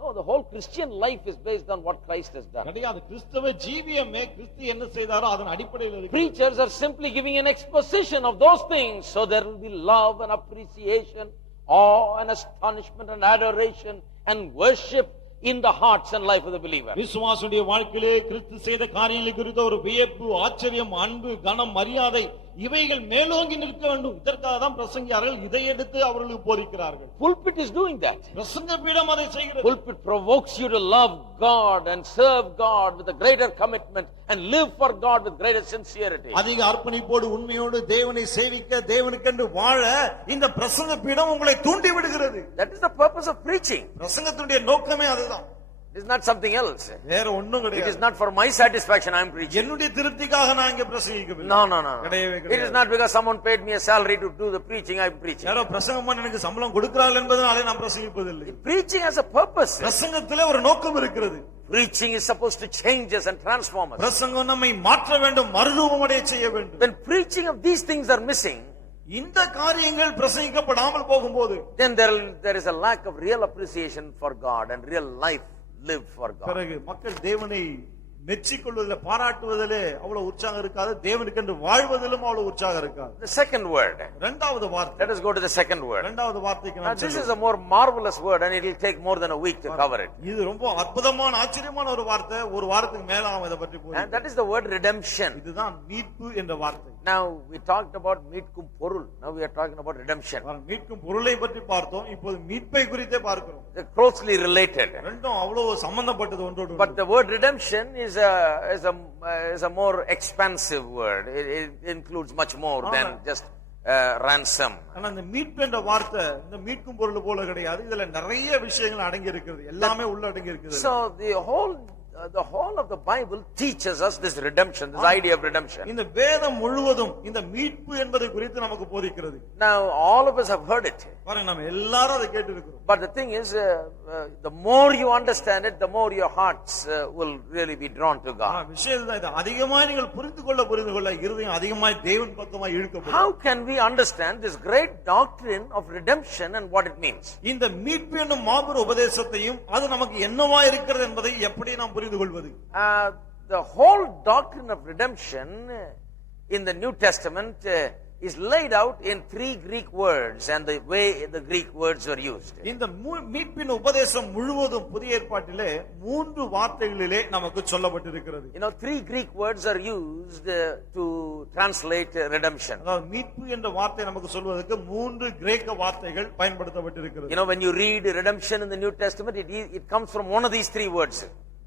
No, the whole Christian life is based on what Christ has done. கிடையாது, கிறிஸ்தவ ஜீவியமே கிறிஸ்து என்ன செய்தாரோ அதன் அடிப்படையில் இருக்கு. Preachers are simply giving an exposition of those things, so there will be love and appreciation, awe and astonishment and adoration and worship in the hearts and life of the believer. விசுவாசியுடைய வாழ்க்கையிலே கிறிஸ்து செய்த காரியங்களை குறித்த ஒரு வியப்பு, ஆச்சரியம், அன்பு, கனம், மரியாதை இவைகள் மேலோங்கி நிற்க வேண்டும். இதற்காக தான் பிரசங்கியார்கள் இதை எடுத்து அவர்களுக்கு போதிக்கிறார்கள். Pulpit is doing that. பிரசங்க பீடம் அதை செய்கிறது. Pulpit provokes you to love God and serve God with a greater commitment and live for God with greater sincerity. அதிக அர்ப்பணிப்போடு உண்மையோடு தேவனை சேவிக்க தேவனுக்கென்று வாழ இந்த பிரசங்க பீடம் உங்களை தூண்டி விடுகிறது. That is the purpose of preaching. பிரசங்கத்துடைய நோக்கமே அதுதான். It is not something else. வேற ஒண்ணும் It கிடையாது. is not for my satisfaction I am preaching. என்னுடைய திருப்திக்காக நான் இங்க பிரசங்கிக்கவில்லை. No. It is not because someone paid me a salary to do the preaching I am preaching. யாரோ பிரசங்கம் பண்ண எனக்கு சம்பளம் கொடுக்கிறார்கள் என்பதனாலே நான் பிரசங்கிப்பதில்லை. Preaching has a purpose. பிரசங்கத்திலே ஒரு நோக்கம் இருக்கிறது. Preaching is supposed to change us and transform us. பிரசங்கம் நம்மை மாற்ற வேண்டும், மறுரூபமடைய செய்ய வேண்டும். When preaching of these things are missing, இந்த காரியங்கள் பிரசங்கிக்கப்படாமல் போகும்போது then there is a lack of real appreciation for God and real life lived for God. பிறகு மக்கள் தேவனை மெச்சிக்கொள்வதிலே, பாராட்டுவதிலே அவ்வளவு உற்சாகம் இருக்காது, தேவனுக்கென்று வாழ்வதிலும் அவ்வளவு உற்சாகம் இருக்காது. The second word. இரண்டாவது வார்த்தை. Let us go to the second word. இரண்டாவது வார்த்தைக்கு நாம் This is a more marvelous word and it will take more than a week to cover it. இது ரொம்ப அற்புதமான ஆச்சரியமான ஒரு வார்த்தை. ஒரு வாரத்துக்கு மேல நாம் இத பற்றி And that is the word redemption. இதுதான் மீட்பு என்ற வார்த்தை. Now we talked about மீட்கும் பொருள். Now we are talking about redemption. மீட்கும் பொருளை பற்றி பார்த்தோம், இப்போது மீட்பை குறித்தே பார்க்கிறோம். They're closely related. ரெண்டும் அவ்வளவு சம்பந்தப்பட்டது ஒன்றோடு. But the word redemption is a more expansive word. It includes much more than just ransom. ஆனா இந்த மீட்பு என்ற வார்த்தை இந்த மீட்கும் பொருள் போல கிடையாது. இதுல நிறைய விஷயங்கள் அடங்கி இருக்கிறது, எல்லாமே உள்ள அடங்கி இருக்குது. So the whole of the Bible teaches us this redemption, this idea of redemption. இந்த வேதம் முழுவதும் இந்த மீட்பு என்பதை குறித்து நமக்கு போதிக்கிறது. Now all of us have heard it. பாருங்க, நம்ம எல்லாரும் அதை கேட்டிருக்கிறோம். But the thing is, the more you understand it, the more your hearts will really be drawn to God. விஷயம் தான் இது. அதிகமாய் நீங்கள் புரிந்து கொள்ள இருதயம் அதிகமாய் தேவன் பக்கமாய் இழுக்கப்படும். How can we understand this great doctrine of redemption and what it means? இந்த மீட்பு என்னும் மாபெரும் உபதேசத்தையும் அது நமக்கு என்னவா இருக்கிறது என்பதை எப்படி நாம் புரிந்து கொள்வது? The whole doctrine of redemption in the New Testament is laid out in 3 Greek words and the way the Greek words were used. இந்த மீட்பின் உபதேசம் முழுவதும் புதிய ஏற்பாட்டிலே 3 வார்த்தைகளிலே நமக்கு சொல்லப்பட்டிருக்கிறது. 3 Greek words are used to translate redemption. அதாவது மீட்பு என்ற வார்த்தை நமக்கு சொல்வதற்கு 3 கிரேக்க வார்த்தைகள் பயன்படுத்தப்பட்டிருக்கிறது. When you read redemption in the New Testament, it comes from one of these 3 words.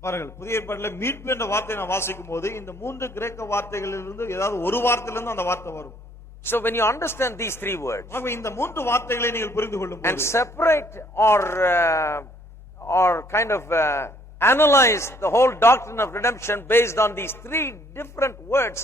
பாருங்கள், புதிய ஏற்பாட்டிலே மீட்பு என்ற வார்த்தையை நான் வாசிக்கும் போது இந்த 3 கிரேக்க வார்த்தைகளிலிருந்து ஏதாவது ஒரு வார்த்தையிலிருந்து அந்த வார்த்தை வரும். So when you understand these 3 words இந்த 3 வார்த்தைகளை நீங்கள் புரிந்து கொள்ளும்போது and separate or kind of analyze the whole doctrine of redemption based on these 3 different words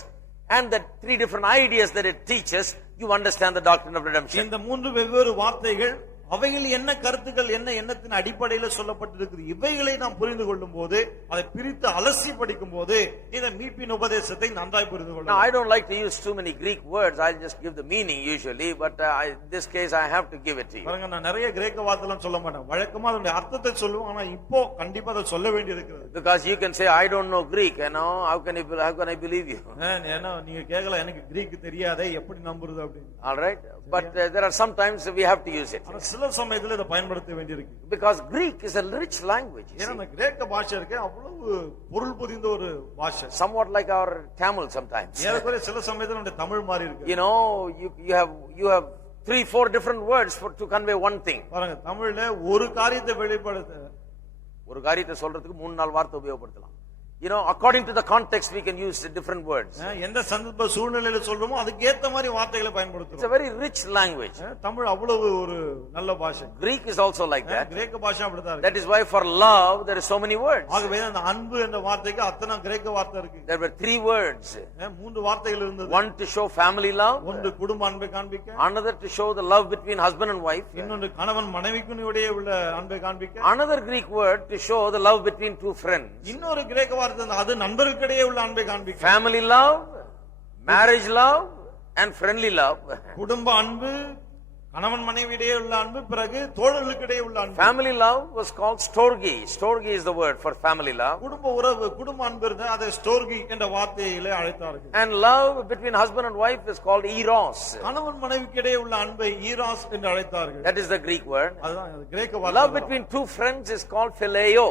and the 3 different ideas that it teaches, you understand the doctrine of redemption. இந்த 3 வெவ்வேறு வார்த்தைகள் அவைகள் என்ன கருத்துக்கள் என்ன எண்ணத்தின் அடிப்படையில் சொல்லப்பட்டிருக்கிறது இவைகளை நாம் புரிந்து கொள்ளும் போது அதை பிரித்து அலசி படிக்கும் போது இந்த மீட்பின் உபதேசத்தை நன்றாய் புரிந்து Now, கொள்ளலாம். I don't like to use too many Greek words. I'll just give the meaning usually, but in this case I have to give it to you. பாருங்க, நான் நிறைய கிரேக்க வார்த்தைலாம் சொல்ல மாட்டேன். வழக்கமா அதனுடைய அர்த்தத்தை சொல்லுவோம். ஆனா இப்போ கண்டிப்பா அதை சொல்ல வேண்டி இருக்கிறது. Because you can say, I don't know Greek, how can I believe you? ஏன்னா நீங்க கேட்கல எனக்கு கிரீக் தெரியாதே எப்படி நம்புறது அப்படின்னு. All right, but there are sometimes we have to use it. ஆனா சில சமயத்துல இதை பயன்படுத்த வேண்டியிருக்கு. Because Greek is a rich language. ஏன்னா அந்த கிரேக்க பாஷை இருக்கு அவ்வளவு பொருள் பொதிந்த ஒரு பாஷை. Somewhat like our Tamil sometimes. ஏறக்குறைய சில சமயத்துல நம்முடைய தமிழ் மாதிரி இருக்கு. You have 3-4 different words to convey one thing. பாருங்க, தமிழ்ல ஒரு காரியத்தை வெளிப்படுத்த ஒரு காரியத்தை சொல்றதுக்கு 3-4 வார்த்தை உபயோகப்படுத்தலாம். According to the context we can use different words. எந்த சந்தர்ப்ப சூழ்நிலையில சொல்றோமோ அதுக்கு ஏத்த மாதிரி வார்த்தைகளை It's a பயன்படுத்துறோம். very rich language. தமிழ் அவ்வளவு ஒரு நல்ல பாஷை. Greek is also like that. கிரேக்க பாஷை அப்படிதான் இருக்கு. That is why for love there is so many words. ஆகவே அந்த அன்பு என்ற வார்த்தைக்கு அத்தனை கிரேக்க வார்த்தை இருக்கு. There were 3 words. 3 வார்த்தைகள் இருந்தது. One to show family love, ஒன்று குடும்ப அன்பை காண்பிக்க, another to show the love between husband and wife, இன்னொன்று கணவன் மனைவிக்கு இடையே உள்ள அன்பை காண்பிக்க, another Greek word to show the love between 2 friends. இன்னொரு கிரேக்க வார்த்தை அது நண்பர்களுக்கு இடையே உள்ள அன்பை காண்பிக்க. Family love, marriage love and friendly love. குடும்ப அன்பு, கணவன் மனைவி இடையே உள்ள அன்பு, பிறகு தோழர்களுக்கு இடையே உள்ள அன்பு. Family love was called storge. Storge is the word for family love. குடும்ப உறவு, குடும்ப அன்பு இருந்தா அதை ஸ்டோர்கி என்ற வார்த்தையிலே அழைத்தார்கள். And love between husband and wife is called eros. கணவன் மனைவிக்கு இடையே உள்ள அன்பை ஈராஸ் என்று அழைத்தார்கள். That is the Greek word. அதுதான் கிரேக்க Love வார்த்தை. between 2 friends is called phileo.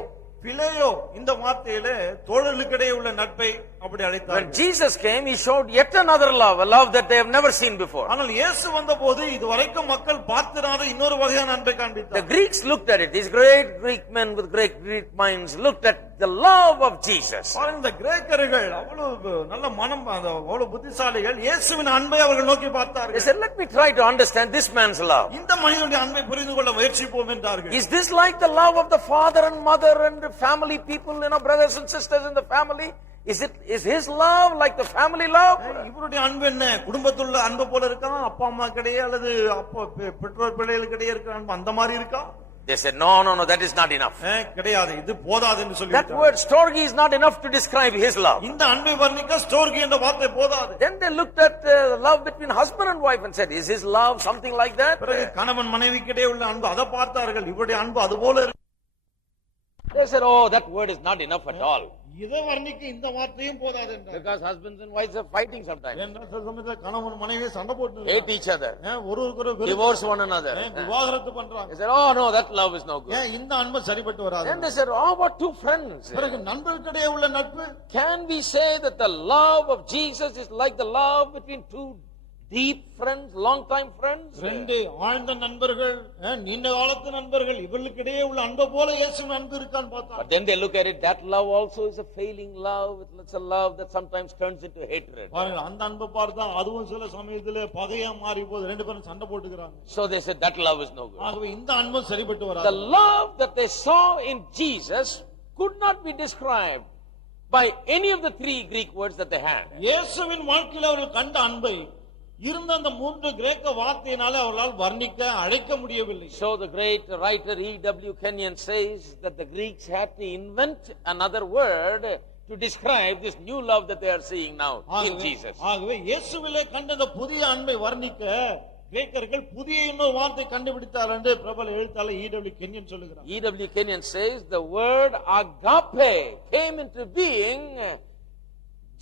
பிலேயோ இந்த வார்த்தையிலே தோழர்களுக்கு இடையே உள்ள நட்பை அப்படி When அழைத்தார்கள். Jesus came, he showed yet another love, a love that they have never seen before. ஆனால் இயேசு வந்தபோது இதுவரைக்கும் மக்கள் பார்த்திராத இன்னொரு வகையான அன்பை The காண்பித்தார். Greeks looked at it. These great Greek men with great Greek minds looked at the love of Jesus. பாருங்க, இந்த கிரேக்கர்கள் அவ்வளவு நல்ல மனம், அவ்வளவு புத்திசாலிகள், இயேசுவின் அன்பை அவர்கள் நோக்கி They பார்த்தார்கள். said, let me try to understand this man's love. இந்த மனிதனுடைய அன்பை புரிந்து கொள்ள முயற்சிப்போம் என்றார்கள். Is this like the love of the father and mother and the family people, brothers and sisters in the family? Is his love like the family love? இவருடைய அன்பு என்ன குடும்பத்துள்ள அன்பு போல இருக்கா, அப்பா அம்மா கிடையே அல்லது அப்பா பெற்றோர் பிள்ளைகளுக்கு இடையே இருக்கிற அன்பு அந்த மாதிரி இருக்கா? They said, no, that is not enough. கிடையாது, இது போதாது என்று சொல்லி That word storge is not enough to describe his love. இந்த அன்பை வர்ணிக்க ஸ்டோர்கி என்ற வார்த்தை போதாது. Then they looked at love between husband and wife and said, is his love something like that? பிறகு கணவன் மனைவிக்கு இடையே உள்ள அன்பு அதை பார்த்தார்கள். இவருடைய அன்பு அது போல இருக்கு. They said, oh, that word is not enough at all. இதை வர்ணிக்க இந்த வார்த்தையும் போதாது என்றார். Because husbands and wives are fighting sometimes. என்ன சில சமயத்துல கணவன் மனைவி சண்டை போட்டு Hate each other. ஒருவருக்கு Divorce one another. விவாகரத்து பண்றாங்க. They said, oh no, that love is no good. இந்த அன்பு சரிப்பட்டு வராது. Then they said, how about 2 friends? பிறகு நண்பர்களுக்கு இடையே உள்ள நட்பு. Can we say that the love of Jesus is like the love between 2 deep friends, long time friends? ரெண்டு ஆழ்ந்த நண்பர்கள், நீண்ட காலத்து நண்பர்கள், இவர்களுக்கு இடையே உள்ள அன்பு போல இயேசுவின் அன்பு இருக்கான்னு பார்த்தா. But then they look at it, that love also is a failing love. It's a love that sometimes turns into hatred. பாருங்க, அந்த அன்பை பார்த்தா அதுவும் சில சமயத்துல பகையா மாறி போது ரெண்டு பேரும் சண்டை போட்டுக்கிறாங்க. So they said that love is no good. ஆகவே இந்த அன்பு சரிப்பட்டு The வராது. love that they saw in Jesus could not be described by any of the 3 Greek words that they had. இயேசுவின் வாழ்க்கையில அவர்கள் கண்ட அன்பை இருந்த அந்த 3 கிரேக்க வார்த்தையினால அவர்களால் வர்ணிக்க அழைக்க முடியவில்லை. So the great writer E.W. Kenyon says that the Greeks had to invent another word to describe this new love that they are seeing now in Jesus. ஆகவே இயேசுவிலே கண்ட அந்த புதிய அன்பை வர்ணிக்க கிரேக்கர்கள் புதிய இன்னொரு வார்த்தை கண்டுபிடித்தார் என்று பிரபல எழுத்தாளர் E.W. Kenyon சொல்லுகிறார். E.W. Kenyon says the word agape came into being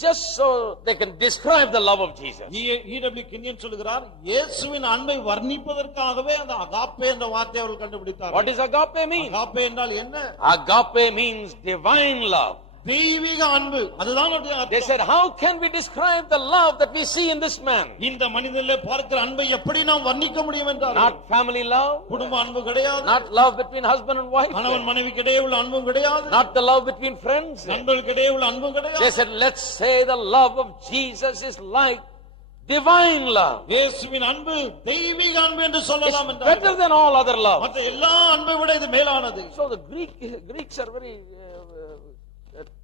just so they can describe the love of Jesus. E.W. Kenyon சொல்லுகிறார், இயேசுவின் அன்பை வர்ணிப்பதற்காகவே அந்த அகாப்பே என்ற வார்த்தையை அவர்கள் கண்டுபிடித்தார். What does agape mean? Agape என்றால் என்ன? Agape means divine love. தெய்வீக அன்பு, அதுதான் They அர்த்தம். said, how can we describe the love that we see in this man? இந்த மனிதனிலே பார்க்கிற அன்பை எப்படி நாம் வர்ணிக்க முடியும் என்றார். Not family love, குடும்ப அன்பு கிடையாது, not love between husband and wife, கணவன் மனைவிக்கு இடையே உள்ள அன்பும் கிடையாது, not the love between friends. நண்பர்களுக்கு இடையே உள்ள அன்பும் கிடையாது. They said, let's say the love of Jesus is like divine love. இயேசுவின் அன்பு தெய்வீக அன்பு என்று சொல்லலாம் It's என்றார். better than all other love. மற்ற எல்லா அன்பை விட இது மேலானது. So the Greeks are very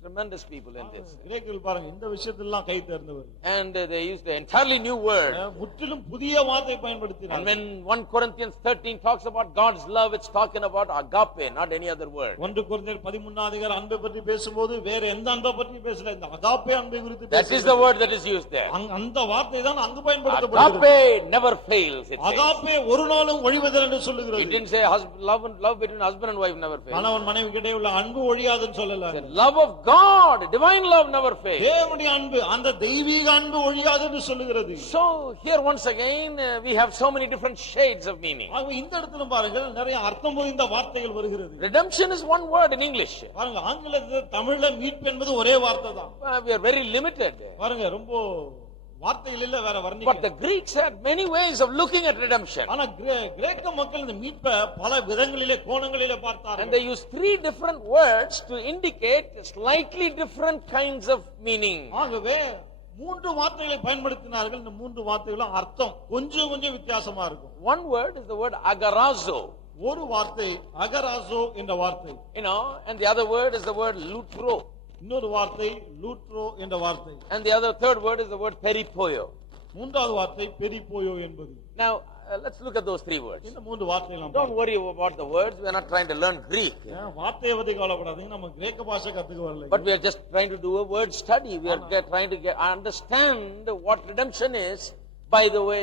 tremendous people in this. கிரேக்கர்கள் பாருங்க இந்த விஷயத்தெல்லாம் கை தேர்ந்தவர்கள். And they used an entirely new word. முற்றிலும் புதிய வார்த்தை பயன்படுத்தினார்கள். And when 1 Corinthians 13 talks about God's love, it's talking about agape, not any other word. 1 கொரிந்தியர் 13 அதிகாரம் அன்பை பற்றி பேசும்போது வேற எந்த அன்பை பற்றி பேசல, இந்த அகாப்பே அன்பை குறித்து பேசுறாங்க. That is the word that is used there. அந்த வார்த்தை தான் அங்கு பயன்படுத்தப்படுகிறது. Agape never fails. It says. Agape ஒரு நாளும் ஒழிவதில்லை என்று சொல்லுகிறது. It didn't say love between husband and wife never fails. கணவன் மனைவி இடையே உள்ள அன்பு ஒழியாதுன்னு சொல்லல. The love of God, divine love never fails. தேவனுடைய அன்பு, அந்த தெய்வீக அன்பு ஒழியாது என்று சொல்லுகிறது. So here once again we have so many different shades of meaning. ஆக இந்த இடத்துல பாருங்க நிறைய அர்த்தம் புரிந்த வார்த்தைகள் வருகிறது. Redemption is one word in English. பாருங்க ஆங்கிலத்துல தமிழ்ல மீட்பு என்பது ஒரே வார்த்தை தான். We are very limited. பாருங்க ரொம்ப வார்த்தைகள் இல்ல வேற வர்ணிக்க. But the Greeks had many ways of looking at redemption. ஆனா கிரேக்க மக்கள் இந்த மீட்பை பல விதங்களிலே கோணங்களிலே பார்த்தார்கள். And they used 3 different words to indicate slightly different kinds of meaning. ஆகவே 3 வார்த்தைகளை பயன்படுத்தினார்கள். இந்த 3 வார்த்தைகளும் அர்த்தம் கொஞ்சம் கொஞ்சம் வித்தியாசமா இருக்கும். One word is the word agarazo. ஒரு வார்த்தை அகராசோ என்ற வார்த்தை. And the other word is the word lutro. இன்னொரு வார்த்தை லூட்ரோ என்ற வார்த்தை. And the third word is the word peripoio. மூன்றாவது வார்த்தை பெரிபோயோ என்பது. Now let's look at those 3 words. இந்த 3 வார்த்தைகள் Don't worry about the words. We are not trying to learn Greek. வார்த்தையை பத்தி கவலைப்படாதீங்க, நம்ம கிரேக்க பாஷை கத்துக்க வரல. But we are just trying to do a word study. We are trying to understand what redemption is by the way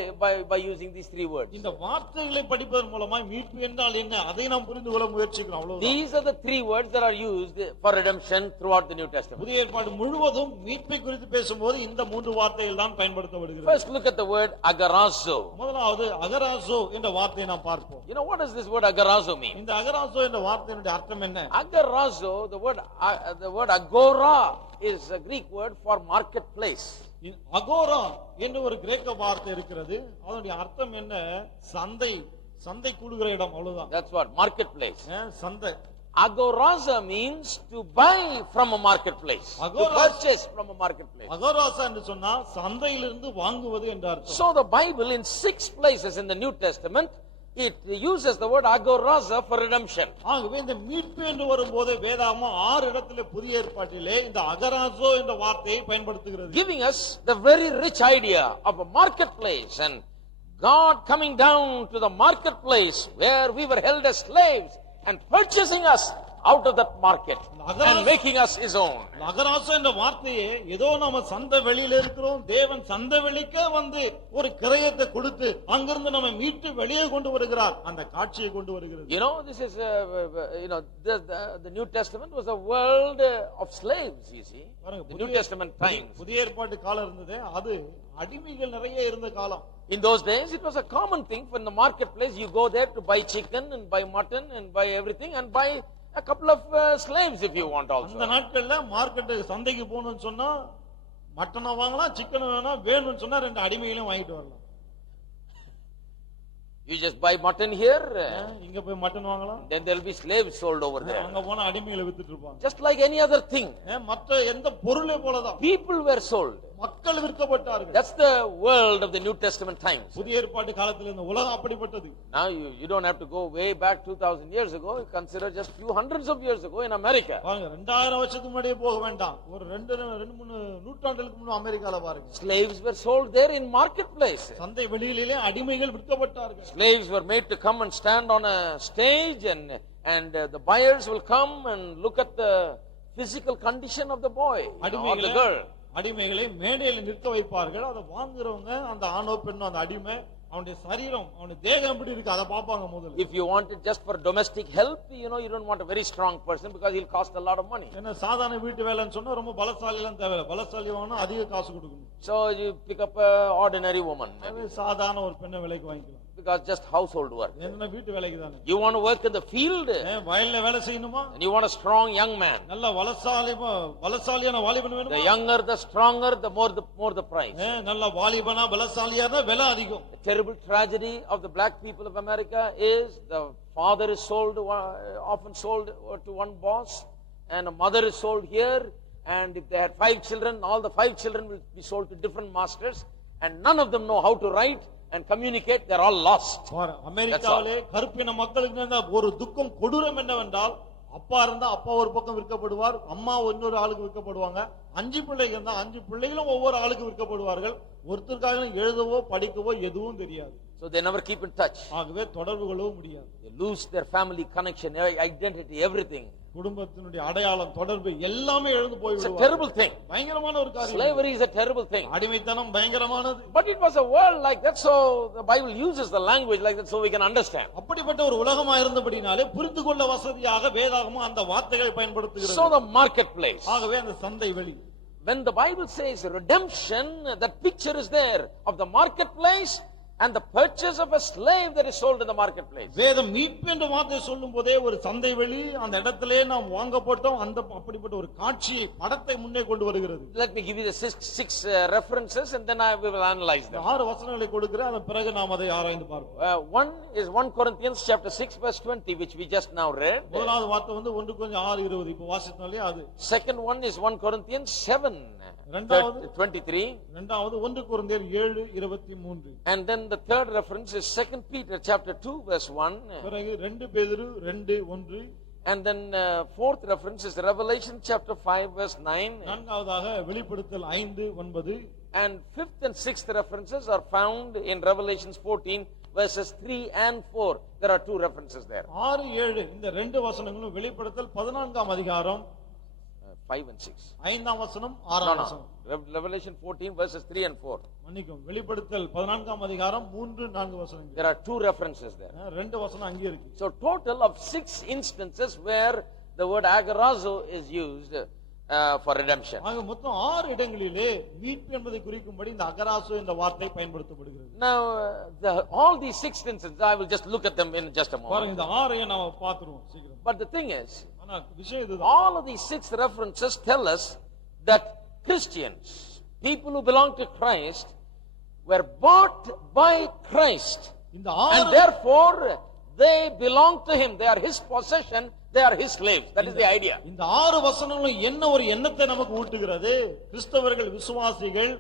by using these 3 words. இந்த வார்த்தைகளை படிப்பதன் மூலமா மீட்பு என்றால் என்ன அதை நாம் புரிந்து கொள்ள முயற்சிக்கிறோம். அவ்வளவுதான். These are the 3 words that are used for redemption throughout the New Testament. புதிய ஏற்பாடு முழுவதும் மீட்பை குறித்து பேசும்போது இந்த 3 வார்த்தைகள் தான் பயன்படுத்தப்படுகிறது. First look at the word agarazo. முதலாவது அகராசோ என்ற வார்த்தையை நாம் பார்ப்போம். What does this word agarazo mean? இந்த அகராசோ என்ற வார்த்தையினுடைய அர்த்தம் என்ன? Agarazo, the word agora is a Greek word for marketplace. Agaro என்ற ஒரு கிரேக்க வார்த்தை இருக்கிறது. அதனுடைய அர்த்தம் என்ன? சந்தை, சந்தை கூடுகிற இடம், அவ்வளவுதான். That's what marketplace. சந்தை. Agoraza means to buy from a marketplace. To purchase from a marketplace. அகோராசா என்று சொன்னா சந்தையிலிருந்து வாங்குவது என்ற அர்த்தம். So the Bible in 6 places in the New Testament it uses the word agoraza for redemption. ஆகவே இந்த மீட்பு என்று வரும்போது வேதாகமம் 6 இடத்திலே புதிய ஏற்பாட்டிலே இந்த அகராசோ என்ற வார்த்தையை பயன்படுத்துகிறது. Giving us the very rich idea of a marketplace and God coming down to the marketplace where we were held as slaves and purchasing us out of that market and making us his own. அகராசோ என்ற வார்த்தையே ஏதோ நாம சந்தை வெளியில இருக்கிறோம், தேவன் சந்தை வெளிக்கே வந்து ஒரு கிரயத்தை கொடுத்து அங்கிருந்து நம்ம மீட்டு வெளியே கொண்டு வருகிறார், அந்த காட்சியை கொண்டு வருகிறது. This is the New Testament was a world of slaves, you see. The New Testament times. புதிய ஏற்பாட்டு காலம் இருந்தது, அது அடிமைகள் நிறைய இருந்த காலம். In those days it was a common thing for in the marketplace you go there to buy chicken and buy mutton and buy everything and buy a couple of slaves if you want also. அந்த நாட்கள்ல மார்க்கெட் சந்தைக்கு போகணும்னு சொன்னா மட்டனை வாங்கலாம், சிக்கன் வேணும்னு சொன்னா 2 அடிமைகளையும் வாங்கிட்டு வரலாம். You just buy mutton here, இங்க போய் மட்டன் வாங்கலாம், then there will be slaves sold over there. அங்க போனா அடிமைகளை வித்துட்டு இருப்பாங்க. Just like any other thing. மற்ற எந்த பொருளே போலதான் People were sold. மக்கள் விற்கப்பட்டார்கள். That's the world of the New Testament times. புதிய ஏற்பாட்டு காலத்துல இந்த உலகம் அப்படிப்பட்டது. Now you don't have to go way back 2000 years ago. You consider just few hundreds of years ago in America. பாருங்க 2000 வருஷத்துக்கு முன்னாடியே போக வேண்டாம், ஒரு 2-3 நூற்றாண்டுகளுக்கு முன்ன அமெரிக்கால பாருங்க. Slaves were sold there in marketplace. சந்தை வெளியிலே அடிமைகள் விற்கப்பட்டார்கள். Slaves were made to come and stand on a stage and the buyers will come and look at the physical condition of the boy or the girl. அடிமைகளை மேடையில் நிற்க வைப்பார்கள். அதை வாங்குறவங்க அந்த ஆணோ பெண்ணோ அந்த அடிமை அவனுடைய சரீரம் அவனுடைய தேகம் எப்படி இருக்கு அதை பாப்பாங்க முதல்ல. If you want it just for domestic help, you don't want a very strong person because he'll cost a lot of money. என்ன சாதாரண வீட்டு வேலைன்னு சொன்னா ரொம்ப பலசாலி எல்லாம் தேவையில்லை, பலசாலி வாங்கினா அதிக காசு கொடுக்கணும். So you pick up a ordinary woman, சாதாரண ஒரு பெண்ணை விலைக்கு வாங்கிக்கலாம். because just household work. என்ன வீட்டு வேலைக்கு தானே. You want to work in the field, வயல்ல வேலை செய்யணுமா, and you want a strong young man. நல்ல பலசாலியான வாலிபன் வேணுமா. The younger the stronger, the more the price. நல்ல வாலிபனா பலசாலியானா விலை அதிகம். The terrible tragedy of the black people of America is the father is sold, often sold to one boss, and a mother is sold here, and if they had 5 children, all the 5 children will be sold to different masters, and none of them know how to write and communicate. They are all lost. அமெரிக்காவிலே கருப்பின மக்களுக்கு ஒரு துக்கம் கொடூரம் என்னவென்றால் அப்பா இருந்தா அப்பா ஒரு பக்கம் விற்கப்படுவார், அம்மா இன்னொரு ஆளுக்கு விற்கப்படுவாங்க. 5 பிள்ளைகள் இருந்தா 5 பிள்ளைகளும் ஒவ்வொரு ஆளுக்கு விற்கப்படுவார்கள். ஒருத்தருக்காக எழுதவோ படிக்கவோ எதுவும் தெரியாது. So they never keep in touch. ஆகவே தொடர்பு கொள்ளவும் முடியாது. They lose their family connection, identity, everything. குடும்பத்தினுடைய அடையாளம், தொடர்பு எல்லாமே இழந்து It's a போய்விடுவார்கள். terrible thing. பயங்கரமான ஒரு காரியம். Slavery is a terrible thing. அடிமைத்தனம் பயங்கரமானது. But it was a world like that, so the Bible uses the language like that so we can understand. அப்படிப்பட்ட ஒரு உலகமா இருந்தபடினாலே புரிந்து கொள்ள வசதியாக வேதாகமும் அந்த வார்த்தைகளை பயன்படுத்துகிறது. So the marketplace. ஆகவே அந்த சந்தை வெளி. When the Bible says redemption, that picture is there of the marketplace and the purchase of a slave that is sold in the marketplace. வேதம் மீட்பு என்ற வார்த்தை சொல்லும் போதே ஒரு சந்தை வெளி, அந்த இடத்திலே நாம் வாங்கப்பட்டோம், அந்த அப்படிப்பட்ட ஒரு காட்சியை படத்தை முன்னே கொண்டு வருகிறது. Let me give you the six references and then we will analyze them. 6 வசனங்களை கொடுக்கிறேன், அதன் பிறகு நாம் அதை ஆராய்ந்து பார்ப்போம். One is 1 Corinthians chapter 6 verse 20, which we just now read. முதலாவது வார்த்தை வந்து 1 கொரிந்தியர் 6:20 இப்போ வாசித்தோம்லே அது. Second one is 1 Corinthians 7 23. இரண்டாவது 1 கொரிந்தியர் 7:23. And then the third reference is 2 Peter chapter 2 verse 1. பிறகு 2 பேதுரு 2:1. And then fourth reference is Revelation chapter 5 verse 9. நான்காவதாக வெளிப்படுத்தல் 5:9. And fifth and sixth references are found in Revelations 14 verses 3 and 4. There are two references there. 6, 7 இந்த ரெண்டு வசனங்களும் வெளிப்படுத்தல் 14ஆம் அதிகாரம் 5 and 6. 5ஆம் வசனம் 6ஆம் வசனம். Revelation 14 verses 3 and 4. மன்னிக்கும், வெளிப்படுத்தல் 14ஆம் அதிகாரம் 3, 4 வசனங்கள். There are two references there. ரெண்டு வசனம் அங்கே இருக்கு. So total of 6 instances where the word agarazo is used for redemption. ஆக மொத்தம் 6 இடங்களிலே மீட்பு என்பதை குறிக்கும்படி இந்த அகராசோ என்ற வார்த்தை பயன்படுத்தப்படுகிறது. Now all these 6 instances I will just look at them in just a moment. பாருங்க, இந்த 6ஐயும் நாம பாத்துருவோம் சீக்கிரம். But the thing is, ஆனா விஷயம் இதுதான். all of these 6 references tell us that Christians, people who belong to Christ, were bought by Christ. இந்த And therefore they belong to him. They are his possession. They are his slaves. That is the idea. இந்த 6 வசனங்களும் என்ன ஒரு எண்ணத்தை நமக்கு ஊட்டுகிறது? கிறிஸ்தவர்கள், விசுவாசிகள்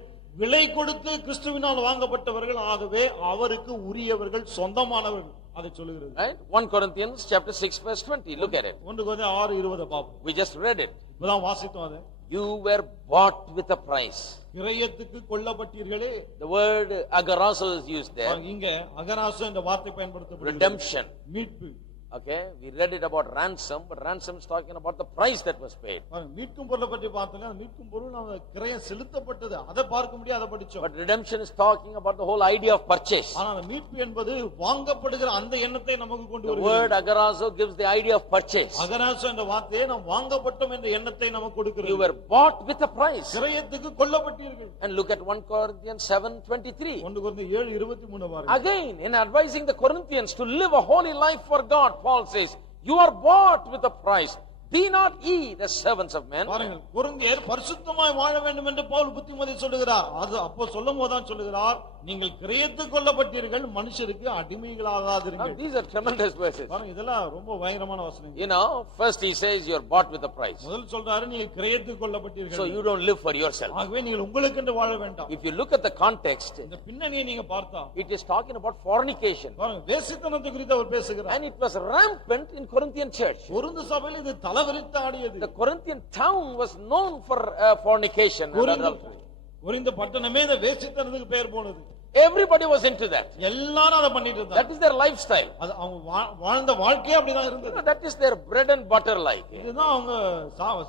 விலை கொடுத்து கிறிஸ்துவினால் வாங்கப்பட்டவர்கள், ஆகவே அவருக்கு உரியவர்கள், சொந்தமானவர்கள், அதை சொல்லுகிறது. Right? 1 Corinthians chapter 6 verse 20. Look at it. 1 கொரிந்தியர் 6:20 பாப்போம். We just read it. இப்பதான் வாசித்தோம் அதை. You were bought with a price. கிரயத்துக்கு கொல்லப்பட்டீர்களே. The word agarazo is used there. இங்க அகராசோ என்ற வார்த்தை பயன்படுத்தப்படுகிறது. Redemption. மீட்பு. Okay, we read it about ransom, but ransom is talking about the price that was paid. மீட்கும் பொருளை பற்றி பார்த்தோம்னா மீட்கும் பொருள் நம்ம கிரயம் செலுத்தப்பட்டது, அதை பார்க்க முடியாது, அதை படிச்சோம். But redemption is talking about the whole idea of purchase. ஆனா மீட்பு என்பது வாங்கப்படுகிற அந்த எண்ணத்தை நமக்கு கொண்டு The வருகிறது. word agarazo gives the idea of purchase. அகராசோ என்ற வார்த்தையை நாம் வாங்கப்பட்டோம் என்ற எண்ணத்தை நமக்கு கொடுக்கிறது. You were bought with a price. கிரயத்துக்கு கொல்லப்பட்டீர்கள். And look at 1 Corinthians 7:23. 1 கொரிந்தியர் 7:23 பாருங்க. Again, in advising the Corinthians to live a holy life for God, Paul says, you are bought with a price. Be not ye the servants of men. பாருங்கள், கொரிந்தியர் பரிசுத்தமாய் வாழ வேண்டும் என்று பவுல் புத்திமதி சொல்லுகிறார். அது அப்போ சொல்லும்போதுதான் சொல்லுகிறார், நீங்கள் கிரயத்துக்கு கொல்லப்பட்டீர்கள், மனுஷருக்கு அடிமைகளாகாதீர்கள். These are tremendous verses. பாருங்க, இதெல்லாம் ரொம்ப பயங்கரமான வசனங்கள். You know, first he says you are bought with a price. முதல் சொல்றாரு, நீங்க கிரயத்துக்கு கொல்லப்பட்டீர்கள். So you don't live for yourself. ஆகவே நீங்கள் உங்களுக்கு என்று வாழ வேண்டாம். If you look at the context, இந்த பின்னணியை நீங்க பார்த்தா it is talking about fornication. பாருங்க, வேசித்தனத்தை குறித்து அவர் பேசுகிறார். And it was rampant in Corinthian church. Corinth சபையில் இது தலைவிரித்து ஆடியது. The Corinthian town was known for fornication and adultery. கொரிந்து பட்டணமே இந்த வேசித்தனத்துக்கு பெயர் போனது. Everybody was into that. எல்லாரும் அதை பண்ணிட்டு இருந்தாங்க. That is their lifestyle. அது அவங்க வாழ்ந்த வாழ்க்கையே அப்படிதான் இருந்தது. That is their bread and butter life. இதுதான் அவங்க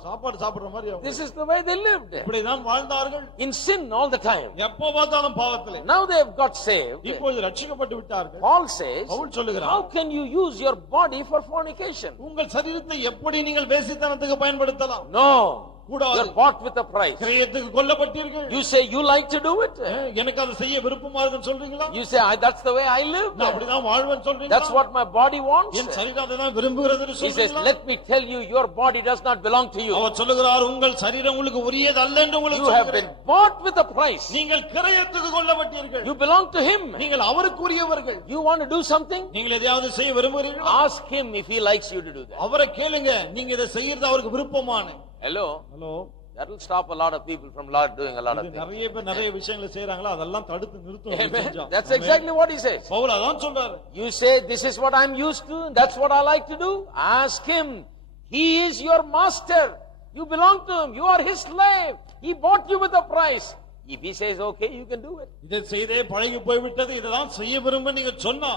சாப்பாடு சாப்பிடுற மாதிரி. This is the way they lived. இப்படிதான் வாழ்ந்தார்கள். In sin all the time. எப்போ பார்த்தாலும் பாவத்திலே. Now they have got saved. இப்பொழுது ரட்சிக்கப்பட்டு விட்டார்கள். Paul says, பவுல் சொல்லுகிறார், how can you use your body for fornication? உங்கள் சரீரத்தை எப்படி நீங்கள் வேசித்தனத்துக்கு பயன்படுத்தலாம்? No. You are bought with a price. கிரயத்துக்கு கொல்லப்பட்டீர்கள். You say you like to do it. எனக்கு அதை செய்ய விருப்பமா இருக்குன்னு சொல்றீங்களா? You say that's the way I live. நான் அப்படிதான் வாழ்வேன்னு சொல்றீங்களா? That's what my body wants. என் சரீரம் அதான் விரும்புகிறதுன்னு He says, சொல்றீங்களா? let me tell you, your body does not belong to you. அவர் சொல்லுகிறார், உங்கள் சரீரம் உங்களுக்கு உரியது அல்ல என்று உங்களுக்கு You have சொல்கிறேன். been bought with a price. நீங்கள் கிரயத்துக்கு கொல்லப்பட்டீர்கள். You belong to him. நீங்கள் அவருக்கு உரியவர்கள். You want to do something? நீங்கள் எதையாவது செய்ய விரும்புகிறீர்களா? Ask him if he likes you to do that. அவரை கேளுங்க, நீங்க இதை செய்யறது அவருக்கு விருப்பமான. Hello. That will stop a lot of people from doing a lot of things. நிறைய பேர் நிறைய விஷயங்களை செய்றாங்களா, அதெல்லாம் தடுத்து நிறுத்தும். That's exactly what he says. Pavul அதான் சொல்றாரு. You say this is what I'm used to, that's what I like to do. Ask him He is your master. You belong to him. You are his slave. He bought you with a price. If he says okay, you can do it. இதை செய்தே பழகி போய்விட்டது, இதெல்லாம் செய்ய விரும்ப நீங்க சொன்னா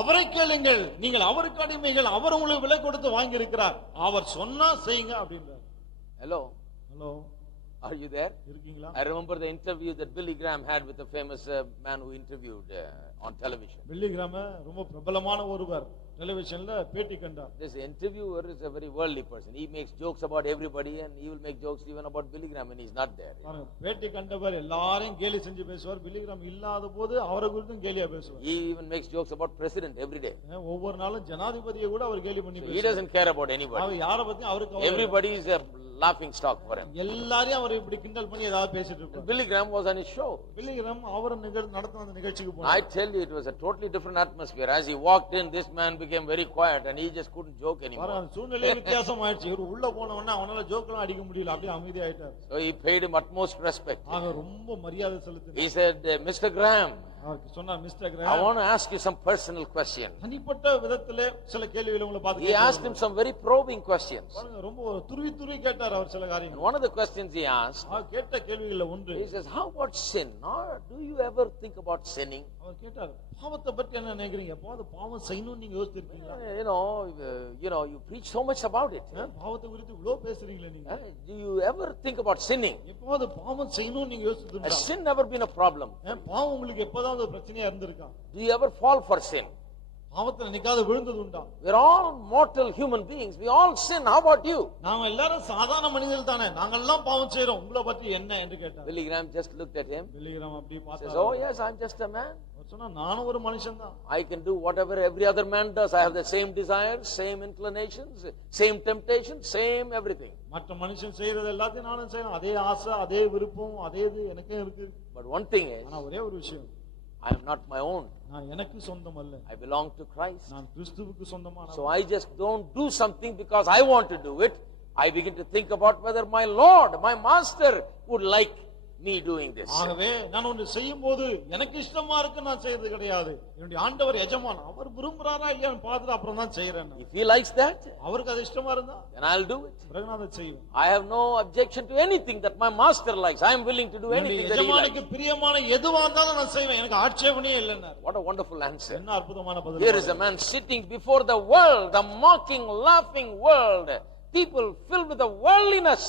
அவரை கேளுங்கள், நீங்கள் அவருக்கு அடிமைகள், அவர் உங்களுக்கு விலை கொடுத்து வாங்கி இருக்கிறார், அவர் சொன்னா செய்யுங்க அப்படின்றார். Hello. Hello, Are you there? இருக்கீங்களா? I remember the interview that Billy Graham had with a famous man who interviewed on television. பில்லி கிராம் ரொம்ப பிரபலமான ஒருவர், டெலிவிஷன்ல பேட்டி கண்டார். This interviewer is a very worldly person. He makes jokes about everybody and he will make jokes even about Billy Graham when he's not there. பாருங்க, பேட்டி கண்டவர் எல்லாரையும் கேலி செஞ்சு பேசுவார். பில்லி கிராம் இல்லாத போது அவரை குறித்தும் கேலியா பேசுவார். He even makes jokes about president every day. ஒவ்வொரு நாளும் ஜனாதிபதியை கூட அவர் கேலி பண்ணி He பேசுவார். doesn't care about anybody. அவர் யாரை பத்தி அவருக்கு Everybody is a laughing stock for him. எல்லாரையும் அவர் இப்படி கிண்டல் பண்ணி ஏதாவது பேசிட்டு இருப்பார். Billy Graham was on his show. Billy Graham அவர் நடத்தின அந்த நிகழ்ச்சிக்கு I போனார். tell you, it was a totally different atmosphere. As he walked in, this man became very quiet and he just couldn't joke anymore. பாருங்க, சூழ்நிலை வித்தியாசம் ஆயிடுச்சு. இவர் உள்ள போன உடனே அவனால ஜோக்கெல்லாம் அடிக்க முடியல, அப்படியே அமைதி ஆயிட்டார். So he paid him utmost respect. ஆக ரொம்ப மரியாதை செலுத்தினார். He said, Mr. Graham, அவருக்கு சொன்னார், mister I gram, want to ask you some personal questions. தனிப்பட்ட விதத்திலே சில கேள்விகளை உங்களை பார்த்து He asked him some very probing questions. பாருங்க, ரொம்ப துருவி துருவி கேட்டார் அவர் சில And காரியங்கள். one of the questions he asked, கேட்ட கேள்விகள்ல ஒன்று, he says, how about sin? Or do you ever think about sinning? அவர் கேட்டார், பாவத்தை பற்றி என்ன நினைக்கிறீங்க? எப்பாவது பாவம் செய்யணும்னு நீங்க யோசிச்சிருக்கீங்களா? You preach so much about it. பாவத்தை குறித்து இவ்வளவு பேசுறீங்களே நீங்க, Do you ever think about sinning? எப்பாவது பாவம் செய்யணும்னு நீங்க Has யோசிச்சிருக்கீங்களா? sin never been a problem? பாவம் உங்களுக்கு எப்பதான் ஒரு பிரச்சனையா இருந்திருக்கா? Do you ever fall for sin? பாவத்துல நிக்காத விழுந்தது உண்டா? We're all mortal human beings. We all sin. How about you? நாங்க எல்லாரும் சாதாரண மனிதர்கள் தானே, நாங்க எல்லாம் பாவம் செய்றோம், உங்களை பத்தி என்ன என்று கேட்டார். Billy Graham just looked at him. பில்லி கிராம் அப்படி Says, பார்த்தார். oh yes, I'm just a man. அவர் சொன்னா, நானும் ஒரு மனுஷன் தான். I can do whatever every other man does. I have the same desires, same inclinations, same temptations, same everything. மற்ற மனுஷன் செய்யறது எல்லாத்தையும் நானும் செய்யணும், அதே ஆசை, அதே விருப்பம், அதே இது எனக்கும் இருக்கு. But one thing is, ஆனா ஒரே ஒரு விஷயம், I am not my own. நான் எனக்கு சொந்தம் அல்ல, I belong to Christ. நான் கிறிஸ்துவுக்கு சொந்தமான. So I just don't do something because I want to do it. I begin to think about whether my Lord, my Master would like me doing this. ஆகவே நான் ஒன்று செய்யும் போது எனக்கு இஷ்டமா இருக்கு நான் செய்யறது கிடையாது. என்னுடைய ஆண்டவர் எஜமான், அவர் விரும்புறாரா இல்லையான்னு பார்த்துட்டு அப்புறம் தான் செய்யறேன். If he likes that, அவருக்கு அது இஷ்டமா இருந்தா then I'll do it. பிறகு நான் அதை செய்வேன். I have no objection to anything that my Master likes. I am willing to do anything that he எஜமானுக்கு likes. பிரியமான எதுவா இருந்தாலும் நான் செய்வேன், எனக்கு ஆட்சேபனையே இல்லைன்னா. What a wonderful answer. என்ன அற்புதமான பதில். Here is a man sitting before the world, the mocking, laughing world, people filled with the worldliness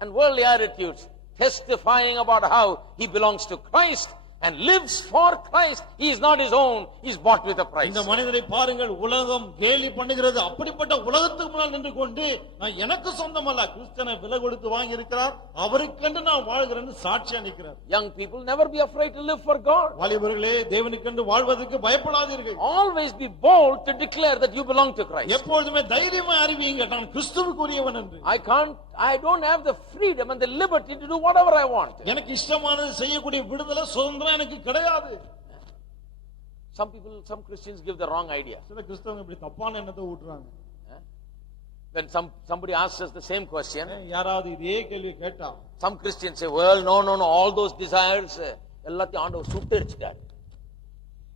and worldly attitudes, testifying about how he belongs to Christ and lives for Christ. He is not his own, he is bought with a price. இந்த மனிதரை பாருங்கள், உலகம் கேலி பண்ணுகிறது. அப்படிப்பட்ட உலகத்துக்கு முன்னால் நின்று கொண்டு நான் எனக்கு சொந்தமல்ல, கிறிஸ்தனை விலை கொடுத்து வாங்கி இருக்கிறார், அவருக்கென்று நான் வாழ்கிறேன்னு சாட்சியா நிற்கிறார். Young people, never be afraid to live for God. வாலிபர்களே, தேவனுக்கென்று வாழ்வதற்கு பயப்படாதீர்கள். Always be bold to declare that you belong to Christ. எப்பொழுதுமே தைரியமா அறிவியுங்க, நான் கிறிஸ்துவுக்குரியவன் என்று. I don't have the freedom and the liberty to do whatever I want. எனக்கு இஷ்டமானது செய்யக்கூடிய விடுதலை, சுதந்திரம் எனக்கு கிடையாது. Some Christians give the wrong idea. சில கிறிஸ்தவங்க இப்படி தப்பான எண்ணத்தை ஊட்டுறாங்க. When somebody asks us the same question, யாராவது இதே கேள்வி கேட்டா, some Christians say, well, no, all those desires, எல்லாத்தையும் ஆண்டவர் சுட்டெரிச்சிட்டார்.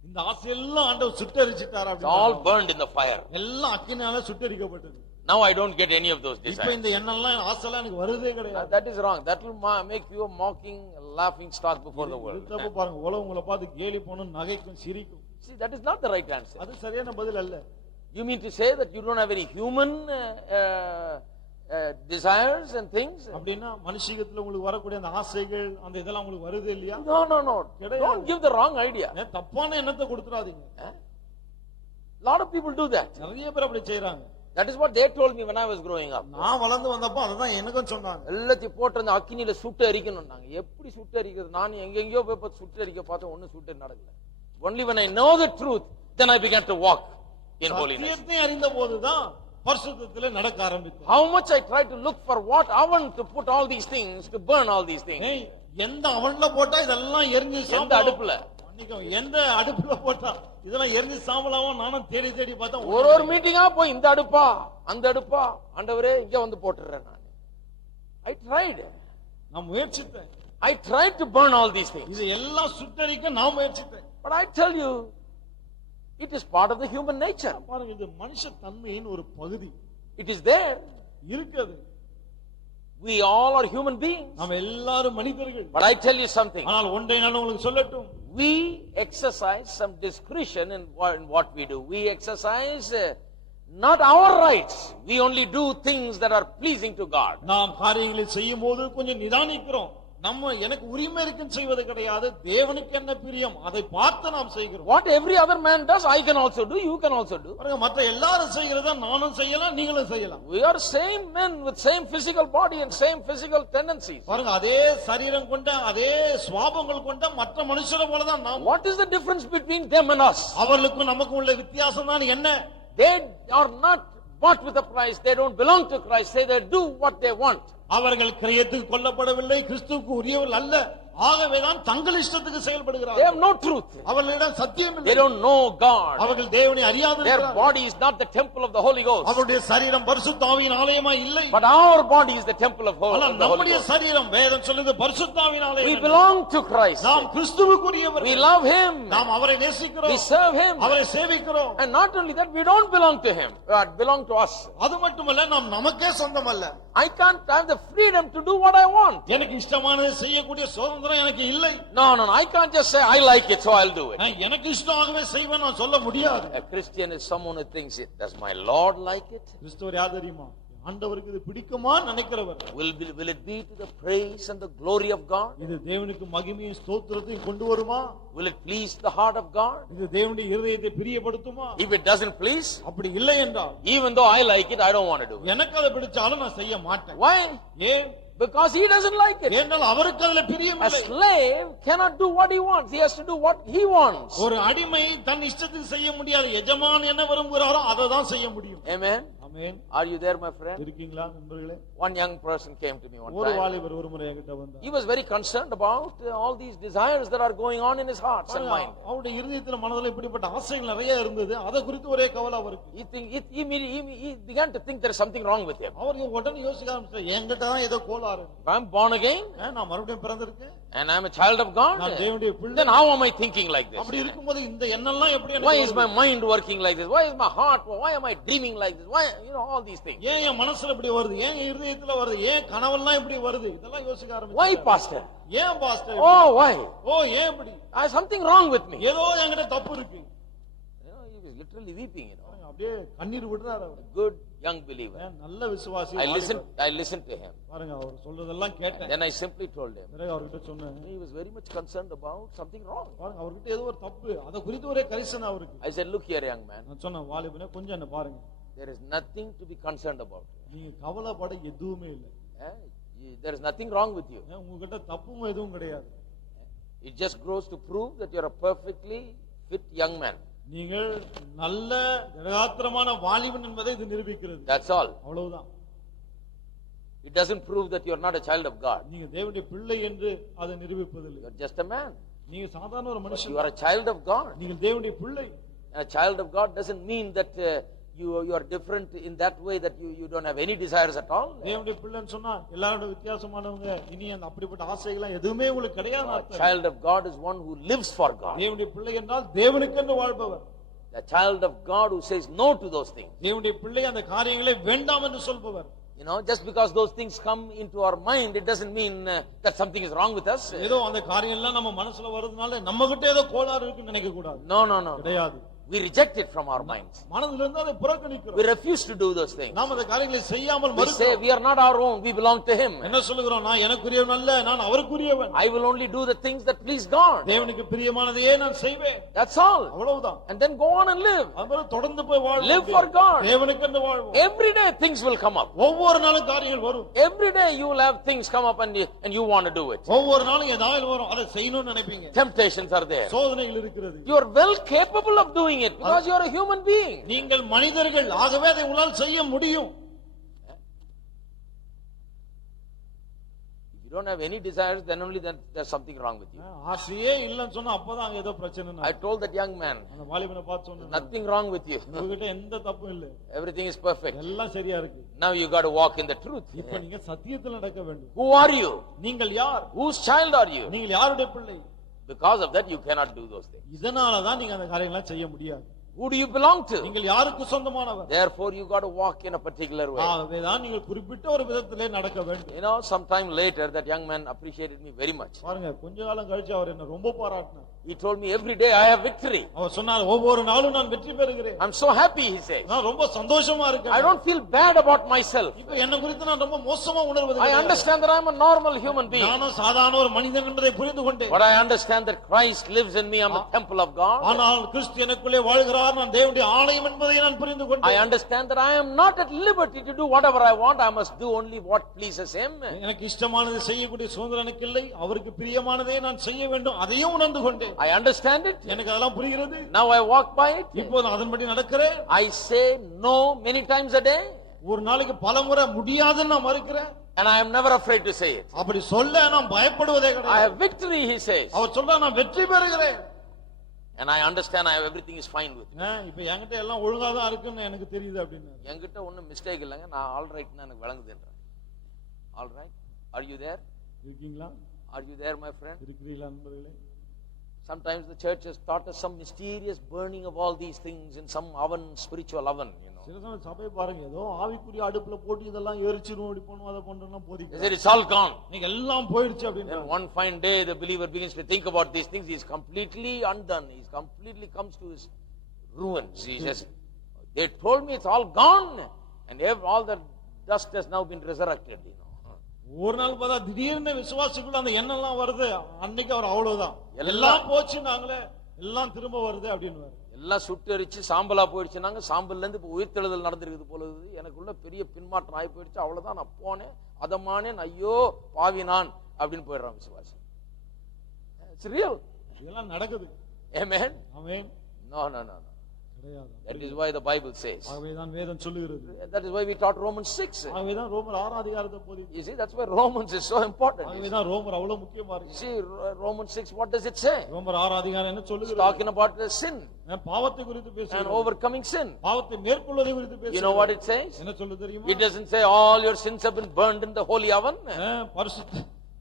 இந்த ஆசையெல்லாம் ஆண்டவர் சுட்டெரிச்சிட்டார். It's all burned in the fire. எல்லாம் அக்கினியால சுட்டெரிக்கப்பட்டது. Now I don't get any of those இப்ப desires. இந்த எண்ணெல்லாம் ஆசைலாம் எனக்கு வருதே கிடையாது. That is wrong. That will make you a mocking, laughing stock before the world. தப்பு பாருங்க, உலகம் உங்களை பார்த்து கேலி பண்ணும், நகைக்கும், சிரிக்கும். See, that is not the right answer. அது சரியான பதில் அல்ல. You mean to say that you don't have any human desires and things? அப்படின்னா மனுஷீகத்துல உங்களுக்கு வரக்கூடிய அந்த ஆசைகள், அந்த இதெல்லாம் உங்களுக்கு வருது இல்லையா? No. Don't give the wrong idea. தப்பான எண்ணத்தை கொடுத்துறாதீங்க. Lot of people do that. நிறைய பேர் அப்படி செய்றாங்க. That is what they told me when I was growing up. நான் வளர்ந்து வந்தப்ப அததான் எனக்கும் சொன்னாங்க. எல்லாத்தையும் போட்டு அந்த அக்கினியில சுட்டு எரிக்கணும்னாங்க. எப்படி சுட்டு எரிக்கிறது? நான் எங்கெங்கயோ போய் சுட்டு எரிக்க பார்த்தேன், ஒன்னும் சுட்டு நடக்கல. Only when I know the truth, then I began to walk in holiness. சத்தியத்தை அறிந்த போதுதான் பரிசுத்தத்திலே நடக்க ஆரம்பித்தேன். How much I tried to look for what oven to put all these things, to burn all these things. எந்த அவன்ல போட்டா இதெல்லாம் எரிஞ்சு எந்த சாம்பல், அடுப்புல? எந்த அடுப்புல போட்டா இதெல்லாம் எரிஞ்சு சாம்பலாவும் நானும் தேடி தேடி பார்த்தேன். ஒரு மீட்டிங்கா போய் இந்த அடுப்பா அந்த அடுப்பா, ஆண்டவரே இங்க வந்து போட்டுறேன் நான். I tried. நான் முயற்சித்தேன். I tried to burn all these things. இது எல்லாம் சுட்டரிக்க நான் முயற்சித்தேன். But I tell you, it is part of the human nature. பாருங்க, இது மனுஷ தன்மையின் ஒரு பகுதி. It is there. இருக்குது. We all are human beings. நாம் எல்லாரும் மனிதர்கள். But I tell you something. ஆனால் ஒன்றை நான் உங்களுக்கு சொல்லட்டும். We exercise some discretion in what we do. We exercise not our rights. We only do things that are pleasing to God. நாம் காரியங்களை செய்யும்போது கொஞ்சம் நிதானிக்கிறோம். எனக்கு உரிமை இருக்குன்னு செய்வது கிடையாது. தேவனுக்கு என்ன பிரியம் அதை பார்த்து நாம் செய்கிறோம். What every other man does, I can also do, you can also do. மற்ற எல்லாரும் செய்கிறத நானும் செய்யலாம், நீங்களும் செய்யலாம். We are same men with same physical body and same physical tendencies. பாருங்க, அதே சரீரம் கொண்ட அதே சுபாவங்கள் கொண்ட மற்ற மனுஷரை போல தான் நாம். What is the difference between them and us? அவர்களுக்கும் நமக்கும் உள்ள வித்தியாசம் தான் என்ன? They are not bought with a price. They don't belong to Christ. They do what they want. அவர்கள் கிரியத்துக்கு கொல்லப்படவில்லை, கிறிஸ்துவுக்கு உரியவர்கள் அல்ல. ஆகவேதான் தங்கள் இஷ்டத்துக்கு They செயல்படுகிறார்கள். have no truth. அவர்களிடம் சத்தியம் They இல்லை. don't know God. அவர்கள் தேவனை அறியாத Their body is not the temple of the Holy Ghost. அவருடைய சரீரம் பரிசுத்த ஆவியின் ஆலயமா இல்லை. But our body is the temple of the Holy நம்முடைய Ghost. சரீரம் வேதம் சொல்லுது பரிசுத்த ஆவியின் We ஆலயம். belong to Christ. நாம் கிறிஸ்துவுக்குரியவர்கள். We love Him. நாம் அவரை நேசிக்கிறோம். We serve Him. அவரை சேவிக்கிறோம். And not only that, we don't belong to Him, but belong to us. அது மட்டுமல்ல, நாம் நமக்கே சொந்தம் அல்ல. I can't have the freedom to do what I want. எனக்கு இஷ்டமானதை செய்யக்கூடிய சுதந்திரம் எனக்கு இல்லை. No. I can't just say, I like it, so I'll do it. எனக்கு இஷ்டமாகவே செய்வேன் நான் சொல்ல முடியாது. A Christian is someone who thinks, does my Lord like it? கிறிஸ்துவர் யார் தெரியுமா? ஆண்டவருக்கு இது பிடிக்குமா நினைக்கிறவர். Will it be to the praise and the glory of God? இது தேவனுக்கு மகிமையும் ஸ்தோத்திரத்தையும் கொண்டு வருமா? Will it please the heart of God? இது தேவனுடைய இருதயத்தை பிரியப்படுத்துமா? If it doesn't please, அப்படி இல்லை என்றால், even though I like it, I don't want to do it. எனக்கு அது பிடிச்சாலும் நான் செய்ய மாட்டேன். Why? ஏன்? Because he doesn't like it. ஏனென்றால் அவருக்கு அதுல பிரியம் A இல்லை. slave cannot do what he wants. He has to do what he wants. ஒரு அடிமை தன் இஷ்டத்துக்கு செய்ய முடியாது. எஜமான் என்ன விரும்புகிறாரோ அதை தான் செய்ய முடியும். Amen. ஆமென். Are you there, my friend? இருக்கீங்களா நண்பர்களே? One young person came to me one ஒரு time. வாலிபர் ஒரு முறை என்கிட்ட வந்தார். He was very concerned about all these desires that are going on in his heart and mind. அவருடைய இருதயத்துல மனதுல இப்படிப்பட்ட ஆசைகள் நிறைய இருந்தது. அதை குறித்து ஒரே கவலை அவருக்கு. He began to think there is something wrong with him. அவருக்கு உடனே யோசிக்க ஆரம்பிச்சார், என்கிட்ட தான் ஏதோ கோளாறு. If I'm born again நான் மறுபடியும் பிறந்திருக்கேன், and I'm a child of God, நான் தேவனுடைய பிள்ளை, then how am I thinking like this? அப்படி இருக்கும்போது இந்த எண்ணம்லாம் எப்படி Why எனக்கு is my mind working like this? Why is my heart? Why am I dreaming like this? Why, all these things? ஏன் என் மனசுல இப்படி வருது? ஏன் என் இருதயத்துல வருது? ஏன் கனவெல்லாம் இப்படி வருது? இதெல்லாம் யோசிக்க Why, ஆரம்பிச்சேன். pastor? ஏன் பாஸ்டர்? Oh, why? ஏன் இப்படி? There's something wrong with me. ஏதோ என்கிட்ட தப்பு இருக்கு. He was literally weeping, அப்படியே கண்ணீர் விடுறாரு அவர். A good young believer. நல்ல விசுவாசி. I listened to him. பாருங்க, அவர் சொல்றதெல்லாம் கேட்டேன். Then I simply told him. பிறகு அவர்கிட்ட சொன்னேன். He was very much concerned about something wrong. பாருங்க, அவர்கிட்ட ஏதோ ஒரு தப்பு, அத குறித்து ஒரே கரிசனை அவருக்கு. I said, look here, young man. நான் சொன்னேன், வாலிபனே கொஞ்சம் என்ன பாருங்க. There is nothing to be concerned about. நீங்க கவலைப்பட எதுவுமே இல்லை. There is nothing wrong with you. உங்ககிட்ட தப்பும் எதுவும் கிடையாது. It just grows to prove that you are a perfectly fit young man. நீங்கள் நல்ல திடகாத்திரமான வாலிபன் என்பதை இது நிரூபிக்கிறது. That's all. அவ்வளவுதான். It doesn't prove that you are not a child of God. நீங்க தேவனுடைய பிள்ளை என்று அதை நிரூபிப்பதில்லை. You are just a man. நீங்க சாதாரண ஒரு மனுஷன். You are a child of God. நீங்கள் தேவனுடைய பிள்ளை. And a child of God doesn't mean that you are different in that way that you don't have any desires at all. தேவனுடைய பிள்ளைன்னு சொன்னா எல்லாரோட வித்தியாசமானவங்க, இனி அந்த அப்படிப்பட்ட ஆசைகள் எதுவுமே உங்களுக்கு கிடையாது. A child of God is one who lives for God. தேவனுடைய பிள்ளை என்றால் தேவனுக்கென்று வாழ்பவர். The child of God who says no to those things. தேவனுடைய பிள்ளை அந்த காரியங்களை வேண்டாம் என்று சொல்பவர். Just because those things come into our mind, it doesn't mean that something is wrong with us. ஏதோ அந்த காரியம் எல்லாம் நம்ம மனசுல வருதுனால நம்ம கிட்ட ஏதோ கோளாறு இருக்குன்னு நினைக்க கூடாது. No. கிடையாது. We reject it from our minds. மனதில இருந்து அதை புறக்கணிக்கிறோம். We refuse to do those things. நாம அந்த காரியங்களை செய்யாமல் We மறுக்கிறோம். say we are not our own, we belong to Him. என்ன சொல்லுகிறோம்? நான் எனக்குரியவன் அல்ல, நான் அவருக்குரியவன். I will only do the things that please God. தேவனுக்கு பிரியமானதையே நான் செய்வேன். That's all. அவ்வளவுதான். And then go on and live. அப்புறம் தொடர்ந்து போய் வாழ்வோம். Live for God. தேவனுக்கென்று வாழ்வோம். Every day things will come up. ஒவ்வொரு நாளும் காரியங்கள் வரும். Every day you will have things come up and you want to do it. ஒவ்வொரு நாளும் ஏதாவது வரும், அதை செய்யணும்னு நினைப்பீங்க. Temptations are there. சோதனைகள் இருக்கிறது. You are well capable of doing it because you are a human being. நீங்கள் மனிதர்கள், ஆகவே அதை உங்களால் செய்ய முடியும். If you don't have any desires, then only then there's something wrong with you. ஆசையே இல்லன்னு சொன்னா அப்பதான் அங்க ஏதோ பிரச்சனை. I told that young man, அந்த வாலிபனை பார்த்து சொன்னேன், nothing wrong with you. உங்ககிட்ட எந்த தப்பும் இல்ல. Everything is perfect. எல்லாம் சரியா இருக்கு. Now you got to walk in the truth. இப்போ நீங்க சத்தியத்தில் நடக்க வேண்டும். Who are you? நீங்கள் யார்? Whose child are you? நீங்கள் யாருடைய பிள்ளை? Because of that you cannot do those things. இதனால தான் நீங்க அந்த காரியங்களை செய்ய முடியாது. Who do you belong to? நீங்கள் யாருக்கு சொந்தமானவர்? Therefore you got to walk in a particular way. ஆகவேதான் நீங்கள் குறிப்பிட்ட ஒரு விதத்திலே நடக்க வேண்டும். You know, sometime later that young man appreciated me very much. பாருங்க, கொஞ்ச காலம் கழிச்சு அவர் என்ன ரொம்ப பாராட்டினார். He told me every day I have victory. அவர் சொன்னார், ஒவ்வொரு நாளும் நான் வெற்றி பெறுகிறேன். I'm so happy, he says. நான் ரொம்ப சந்தோஷமா இருக்கேன். I don't feel bad about myself. இப்போ என்ன குறித்து நான் ரொம்ப மோசமா உணர்வது I understand that I am a normal human being. நானும் சாதாரண ஒரு மனிதன் என்பதை புரிந்து கொண்டேன். But I understand that Christ lives in me. I'm a temple of God. ஆனால் கிறிஸ்து எனக்குள்ளே வாழ்கிறார், நான் தேவனுடைய ஆலயம் என்பதை நான் புரிந்து கொண்டேன். I understand that I am not at liberty to do whatever I want. I must do only what pleases him. எனக்கு இஷ்டமானதை செய்யக்கூடிய சுதந்திரம் எனக்கு இல்லை. அவருக்கு பிரியமானதை நான் செய்ய வேண்டும், அதையும் உணர்ந்து கொண்டேன். I understand it. எனக்கு அதெல்லாம் புரிகிறது. Now I walk by it. இப்போ நான் அதன்படி நடக்கிறேன். I say no many times a day. ஒரு நாளைக்கு பலமுறை முடியாதுன்னு நான் மறுக்கிறேன். And I am never afraid to say it. அப்படி சொல்ல நான் பயப்படுவதே I கிடையாது. have victory, he says. அவர் சொல்றா, நான் வெற்றி பெறுகிறேன். And I understand I have everything is fine with me. இப்போ என்கிட்ட எல்லாம் ஒழுங்கா தான் இருக்குன்னு எனக்கு தெரியுது அப்படின்னு. என்கிட்ட ஒண்ணும் மிஸ்டேக் இல்லைங்க, நான் ஆல் ரைட்னு எனக்கு விளங்குதுன்றேன். All right. Are you there? இருக்கீங்களா? Are you there, my friend? இருக்கிறீங்களா நண்பர்களே? Sometimes the church has taught us some mysterious burning of all these things in some oven, spiritual oven, you know. சில சமயம் சபை பாருங்க, ஏதோ ஆவிக்குரிய அடுப்புல போட்டு இதெல்லாம் எரிச்சிரும், அப்படி பண்ணுவோம், அதை பண்றோம்னா They போதிக்க. said it's all gone. நீங்க எல்லாம் போயிடுச்சு அப்படின்னு. Then one fine day the believer begins to think about these things. He is completely undone. He completely comes to his ruins. He says, they told me it's all gone, and all the dust has now been resurrected, you know. ஒரு நாள் பார்த்தா திடீர்னு விசுவாசிக்குள்ள அந்த எண்ணம் எல்லாம் வருது. அன்னைக்கு அவர் அவ்வளவுதான், எல்லாம் எல்லாம் போச்சு, நாங்களே எல்லாம் திரும்ப வருது அப்படின்னு. எல்லாம் சுட்டரிச்சு சாம்பலா போயிடுச்சுனாங்க. சாம்பல்ல இருந்து இப்ப உயிர்த்தெழுதல் நடந்திருக்குது போல இருக்குது. எனக்குள்ள பெரிய பின்மாற்றம் ஆகி போயிடுச்சு. அவ்வளவுதான், நான் போனேன், அதமானேன், ஐயோ பாவி நான் அப்படின்னு போயிடுறான் விசுவாசி. It's real. இதெல்லாம் நடக்குது. Amen. ஆமென். No, no, no, no. கிடையாது. That is why the Bible says. ஆகவேதான் வேதம் சொல்லுகிறது. That is why we taught Romans 6. ஆகவேதான் ரோமர் 6 அதிகாரத்தை போதித்து. You see, that's why Romans is so important. ஆகவேதான் ரோமர் அவ்வளவு முக்கியமா You இருக்கு. see, Romans 6, what does it say? ரோமர் 6 அதிகாரம் என்ன It's சொல்லுகிறது? talking about the sin பாவத்தை குறித்து and பேசுகிறது. overcoming sin. பாவத்தை மேற்கொள்வதை குறித்து பேசுகிறது. You know what it says? என்ன சொல்லுது தெரியுமா? It doesn't say all your sins have been burned in the holy oven.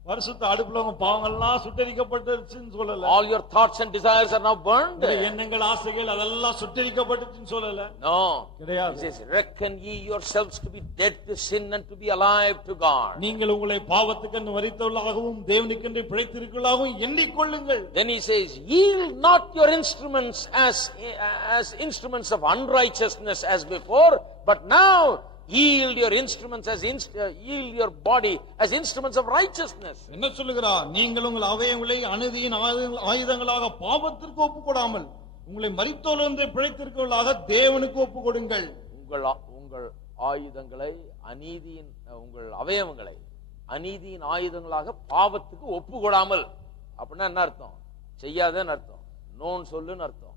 பரிசுத்த அடுப்புல உங்க பாவங்கள் எல்லாம் சுட்டரிக்கப்பட்டுச்சுன்னு சொல்லல. All your thoughts and desires are now burned. எண்ணங்கள், ஆசைகள் அதெல்லாம் சுட்டரிக்கப்பட்டுச்சுன்னு சொல்லல. No. கிடையாது. It says, reckon ye yourselves to be dead to sin and to be alive to God. நீங்கள் உங்களை பாவத்துக்கு மரித்தவர்களாகவும் தேவனுக்கென்று பிழைத்திருக்கிறவர்களாகவும் எண்ணிக்கொள்ளுங்கள். Then he says, yield not your instruments as instruments of unrighteousness as before, but now yield your instruments yield your body as instruments of righteousness. என்ன சொல்லுகிறார்? நீங்கள் உங்கள் அவயவங்களை அநீதியின் ஆயுதங்களாக பாவத்திற்கு ஒப்புக்கொடாமல் உங்களை மரித்தோரிலிருந்து பிழைத்திருக்கிறவர்களாக தேவனுக்கு ஒப்புக்கொடுங்கள். உங்கள் ஆயுதங்களை அநீதியின் உங்கள் அவயவங்களை அநீதியின் ஆயுதங்களாக பாவத்துக்கு ஒப்புக்கொடாமல். அப்படின்னா என்ன அர்த்தம்? செய்யாதேன்னு அர்த்தம். நோன் சொல்லுன்னு அர்த்தம்.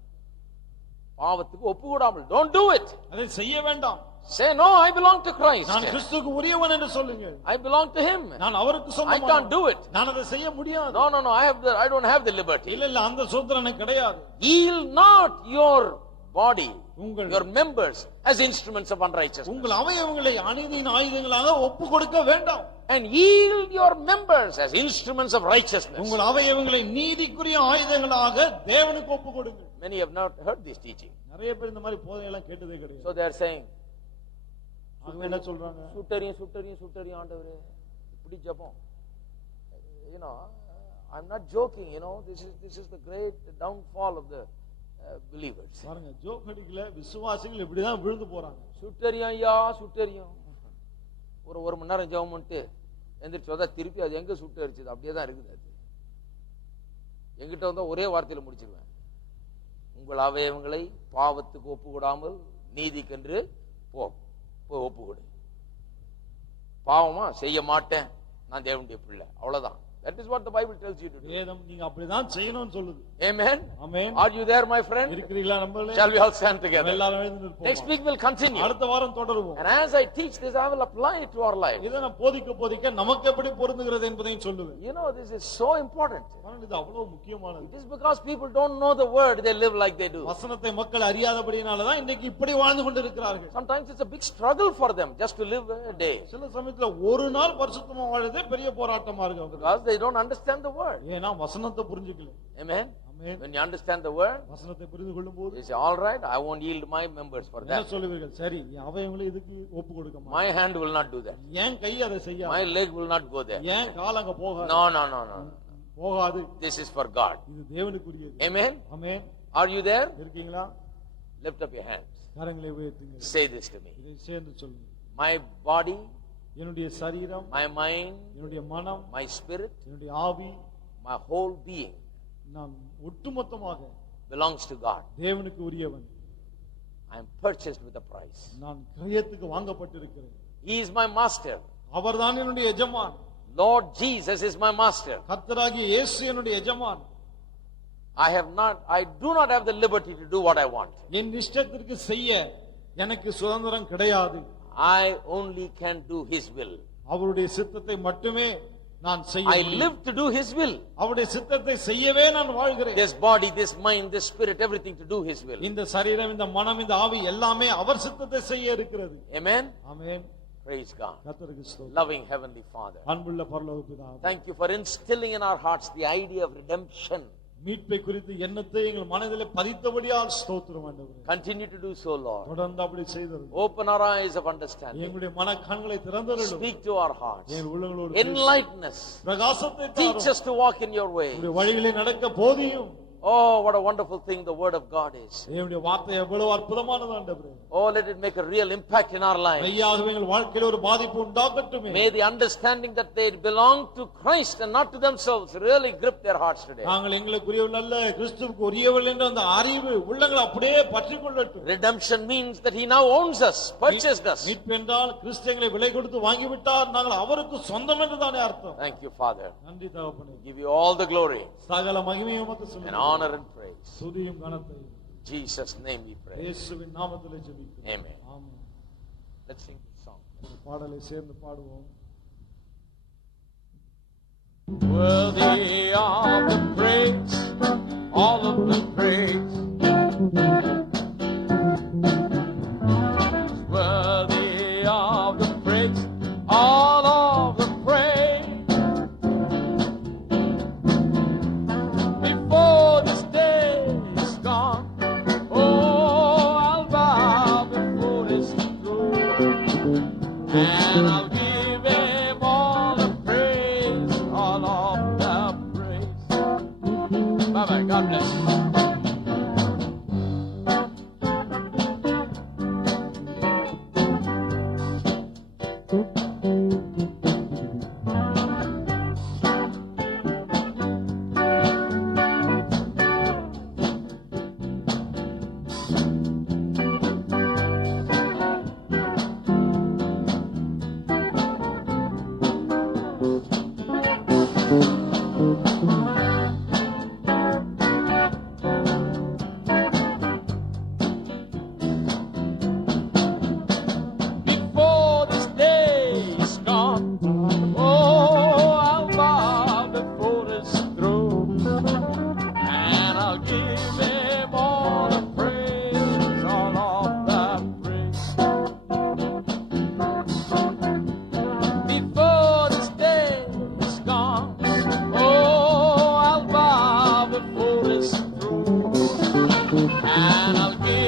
பாவத்துக்கு ஒப்புக்கொடாமல். Don't do it. அதை செய்ய வேண்டாம். Say no, I belong to Christ. நான் கிறிஸ்துவுக்கு உரியவன் என்று சொல்லுங்க. I belong to him. நான் அவருக்கு சொந்தமானவன். I can't do it. நான் அதை செய்ய முடியாது. No, no, no, I don't have the liberty. இல்ல அந்த சுதந்திரம் எனக்கு கிடையாது. Yield not your body, உங்கள் your members as instruments of unrighteousness. உங்கள் அவயவங்களை அநீதியின் ஆயுதங்களாக ஒப்புக்கொடுக்க வேண்டாம். And yield your members as instruments of righteousness. உங்கள் அவயவங்களை நீதிக்குரிய ஆயுதங்களாக தேவனுக்கு ஒப்புக்கொடுங்கள். Many have not heard this teaching. நிறைய பேர் இந்த மாதிரி போதனை எல்லாம் கேட்டதே கிடையாது. So they are saying, அவங்க என்ன சொல்றாங்க? சுட்டரியும் ஆண்டவரே, இப்படி ஜெபம். You know, I'm not joking, you know, this is the great downfall of the believers. பாருங்க, ஜோக் அடிக்கல, விசுவாசிகள் இப்படி தான் விழுந்து போறாங்க. சுட்டரியும் ஒரு மணி நேரம் ஜெபம் பண்ணிட்டு எந்திரிச்சு வந்தா திருப்பி அது எங்க சுட்டரிச்சது அப்படியே தான் இருக்குது. அது எங்கிட்ட வந்தா ஒரே வார்த்தையில முடிச்சிருவேன். உங்கள் அவயவங்களை பாவத்துக்கு ஒப்புக்கூடாமல் நீதிக்கென்று போய் ஒப்புக்கொடு. பாவமா செய்ய மாட்டேன், நான் தேவனுடைய பிள்ளை, அவ்வளவுதான். That is what the Bible tells you to do. வேதம் நீங்க அப்படிதான் செய்யணும்னு சொல்லுது. Amen. Amen. Are you there, my friend? இருக்கிறீங்களா நம்பளே? Shall we all stand together? எல்லாரும் எழுந்து நிற்போம். Next week we'll continue. அடுத்த வாரம் தொடருவோம். And as I teach this, I will apply it to our life. இத நான் போதிக்க நமக்கு எப்படி பொருந்துகிறது என்பதையும் சொல்லுவேன். You know, this is so important. இது அவ்வளவு முக்கியமானது. It is because people don't know the word, they live like they do. வசனத்தை மக்கள் அறியாதபடியால தான் இன்னைக்கு இப்படி வாழ்ந்து கொண்டிருக்கிறார்கள். Sometimes it's a big struggle for them just to live a day. சில சமயத்துல ஒரு நாள் பரிசுத்தமா வாழறதே பெரிய போராட்டமா இருக்கு. Because they don't understand the word. ஏனா வசனத்தை புரிஞ்சுக்கல. Amen. Amen. Amen. When you understand the word, வசனத்தை புரிந்து கொள்ளும்போது you say, all right, I won't yield my members for என்ன that. சொல்லுவீர்கள்? சரி, என் அவயவங்களை இதுக்கு ஒப்பு கொடுக்க மாட்டேன். My hand will not do that. ஏன் கை அதை செய்யாது? My leg will not go there. ஏன் கால் அங்க போகாது? No, no, no, no. போகாது. This is for God. இது தேவனுக்குரியது. Amen. ஆமென். Are you there? இருக்கீங்களா? Lift up your hands. கரங்களை உயர்த்துங்க. Say this to me. இதை சேர்ந்து சொல்லுங்க. My body, என்னுடைய சரீரம், my mind, என்னுடைய மனம், my spirit, என்னுடைய ஆவி, my whole being நான் ஒட்டுமொத்தமாக belongs to God. தேவனுக்கு உரியவன். I am purchased with a price. நான் கிரயத்துக்கு வாங்கப்பட்டிருக்கிறேன். He is my master. அவர்தான் என்னுடைய எஜமான். Lord Jesus is my master. கர்த்தராகிய இயேசு என்னுடைய எஜமான். I do not have the liberty to do what I want. என் இஷ்டத்திற்கு செய்ய எனக்கு சுதந்திரம் கிடையாது. I only can do His will. அவருடைய சித்தத்தை மட்டுமே நான் செய்ய I முடியும். live to do His will. அவருடைய சித்தத்தை செய்யவே நான் வாழ்கிறேன். This body, this mind, this spirit, everything to do His will. இந்த சரீரம், இந்த மனம், இந்த ஆவி எல்லாமே அவர் சித்தத்தை செய்ய இருக்கிறது. Amen. ஆமென். Praise God. கர்த்தருக்கு ஸ்தோத்திரம். Loving Heavenly Father. அன்புள்ள பரலோக பிதாவே, Thank you for instilling in our hearts the idea of redemption. மீட்பை குறித்து எண்ணத்தை எங்கள் மனதிலே பதித்தபடியால் ஸ்தோத்திரம் ஆண்டவரே. Continue to do so, Lord. தொடர்ந்து அப்படி செய்தருளும். Open our eyes of understanding. எங்களுடைய மன கண்களை திறந்தருளும். Speak to our hearts. எங்கள் உள்ளங்களோடு பேசும். Enlighten us. பிரகாசத்தை Teach தாரும். us to walk in your way. உம்முடைய வழிகளிலே நடக்க போதியும். Oh, what a wonderful thing the word of God is. தேவனுடைய வார்த்தை எவ்வளவு அற்புதமானது ஆண்டவரே. Oh, let it make a real impact in our lives. மெய்யாகவே எங்கள் வாழ்க்கையில ஒரு பாதிப்பு உண்டாகட்டுமே. May the understanding that they belong to Christ and not to themselves really grip their hearts today. நாங்கள் எங்களுக்குரியவர்கள் அல்ல, கிறிஸ்துவுக்கு உரியவர்கள் என்ற அந்த அறிவு உள்ளங்களை அப்படியே பற்றிக் கொள்ளட்டும். Redemption means that He now owns us, purchased us. மீட்பு என்றால் கிறிஸ்துவை விலை கொடுத்து வாங்கிவிட்டார், நாங்கள் அவருக்கு சொந்தம் என்றுதானே அர்த்தம். Thank you, Father. நன்றி தகப்பனே. Give you all the glory சகல மகிமையும் உமக்கு and சொல்லுகிறேன். honor and praise. துதியும் கனத்தையும் In Jesus' name we pray. இயேசுவின் நாமத்திலே ஜெபிக்கிறேன். Amen. ஆமென். Let's sing this song. இந்த பாடலை சேர்ந்து பாடுவோம். Worthy of the praise, all of the praise. Worthy of the praise, all of the praise. Before this day is gone, oh, I'll bow before His throne, and I'll give Him all the praise, all of the praise. Bye-bye. God bless you. Before this day is gone, oh, I'll bow before His throne, and I'll give Him all the praise, all of the praise. Before this day is gone, oh, I'll bow before His throne, and I'll give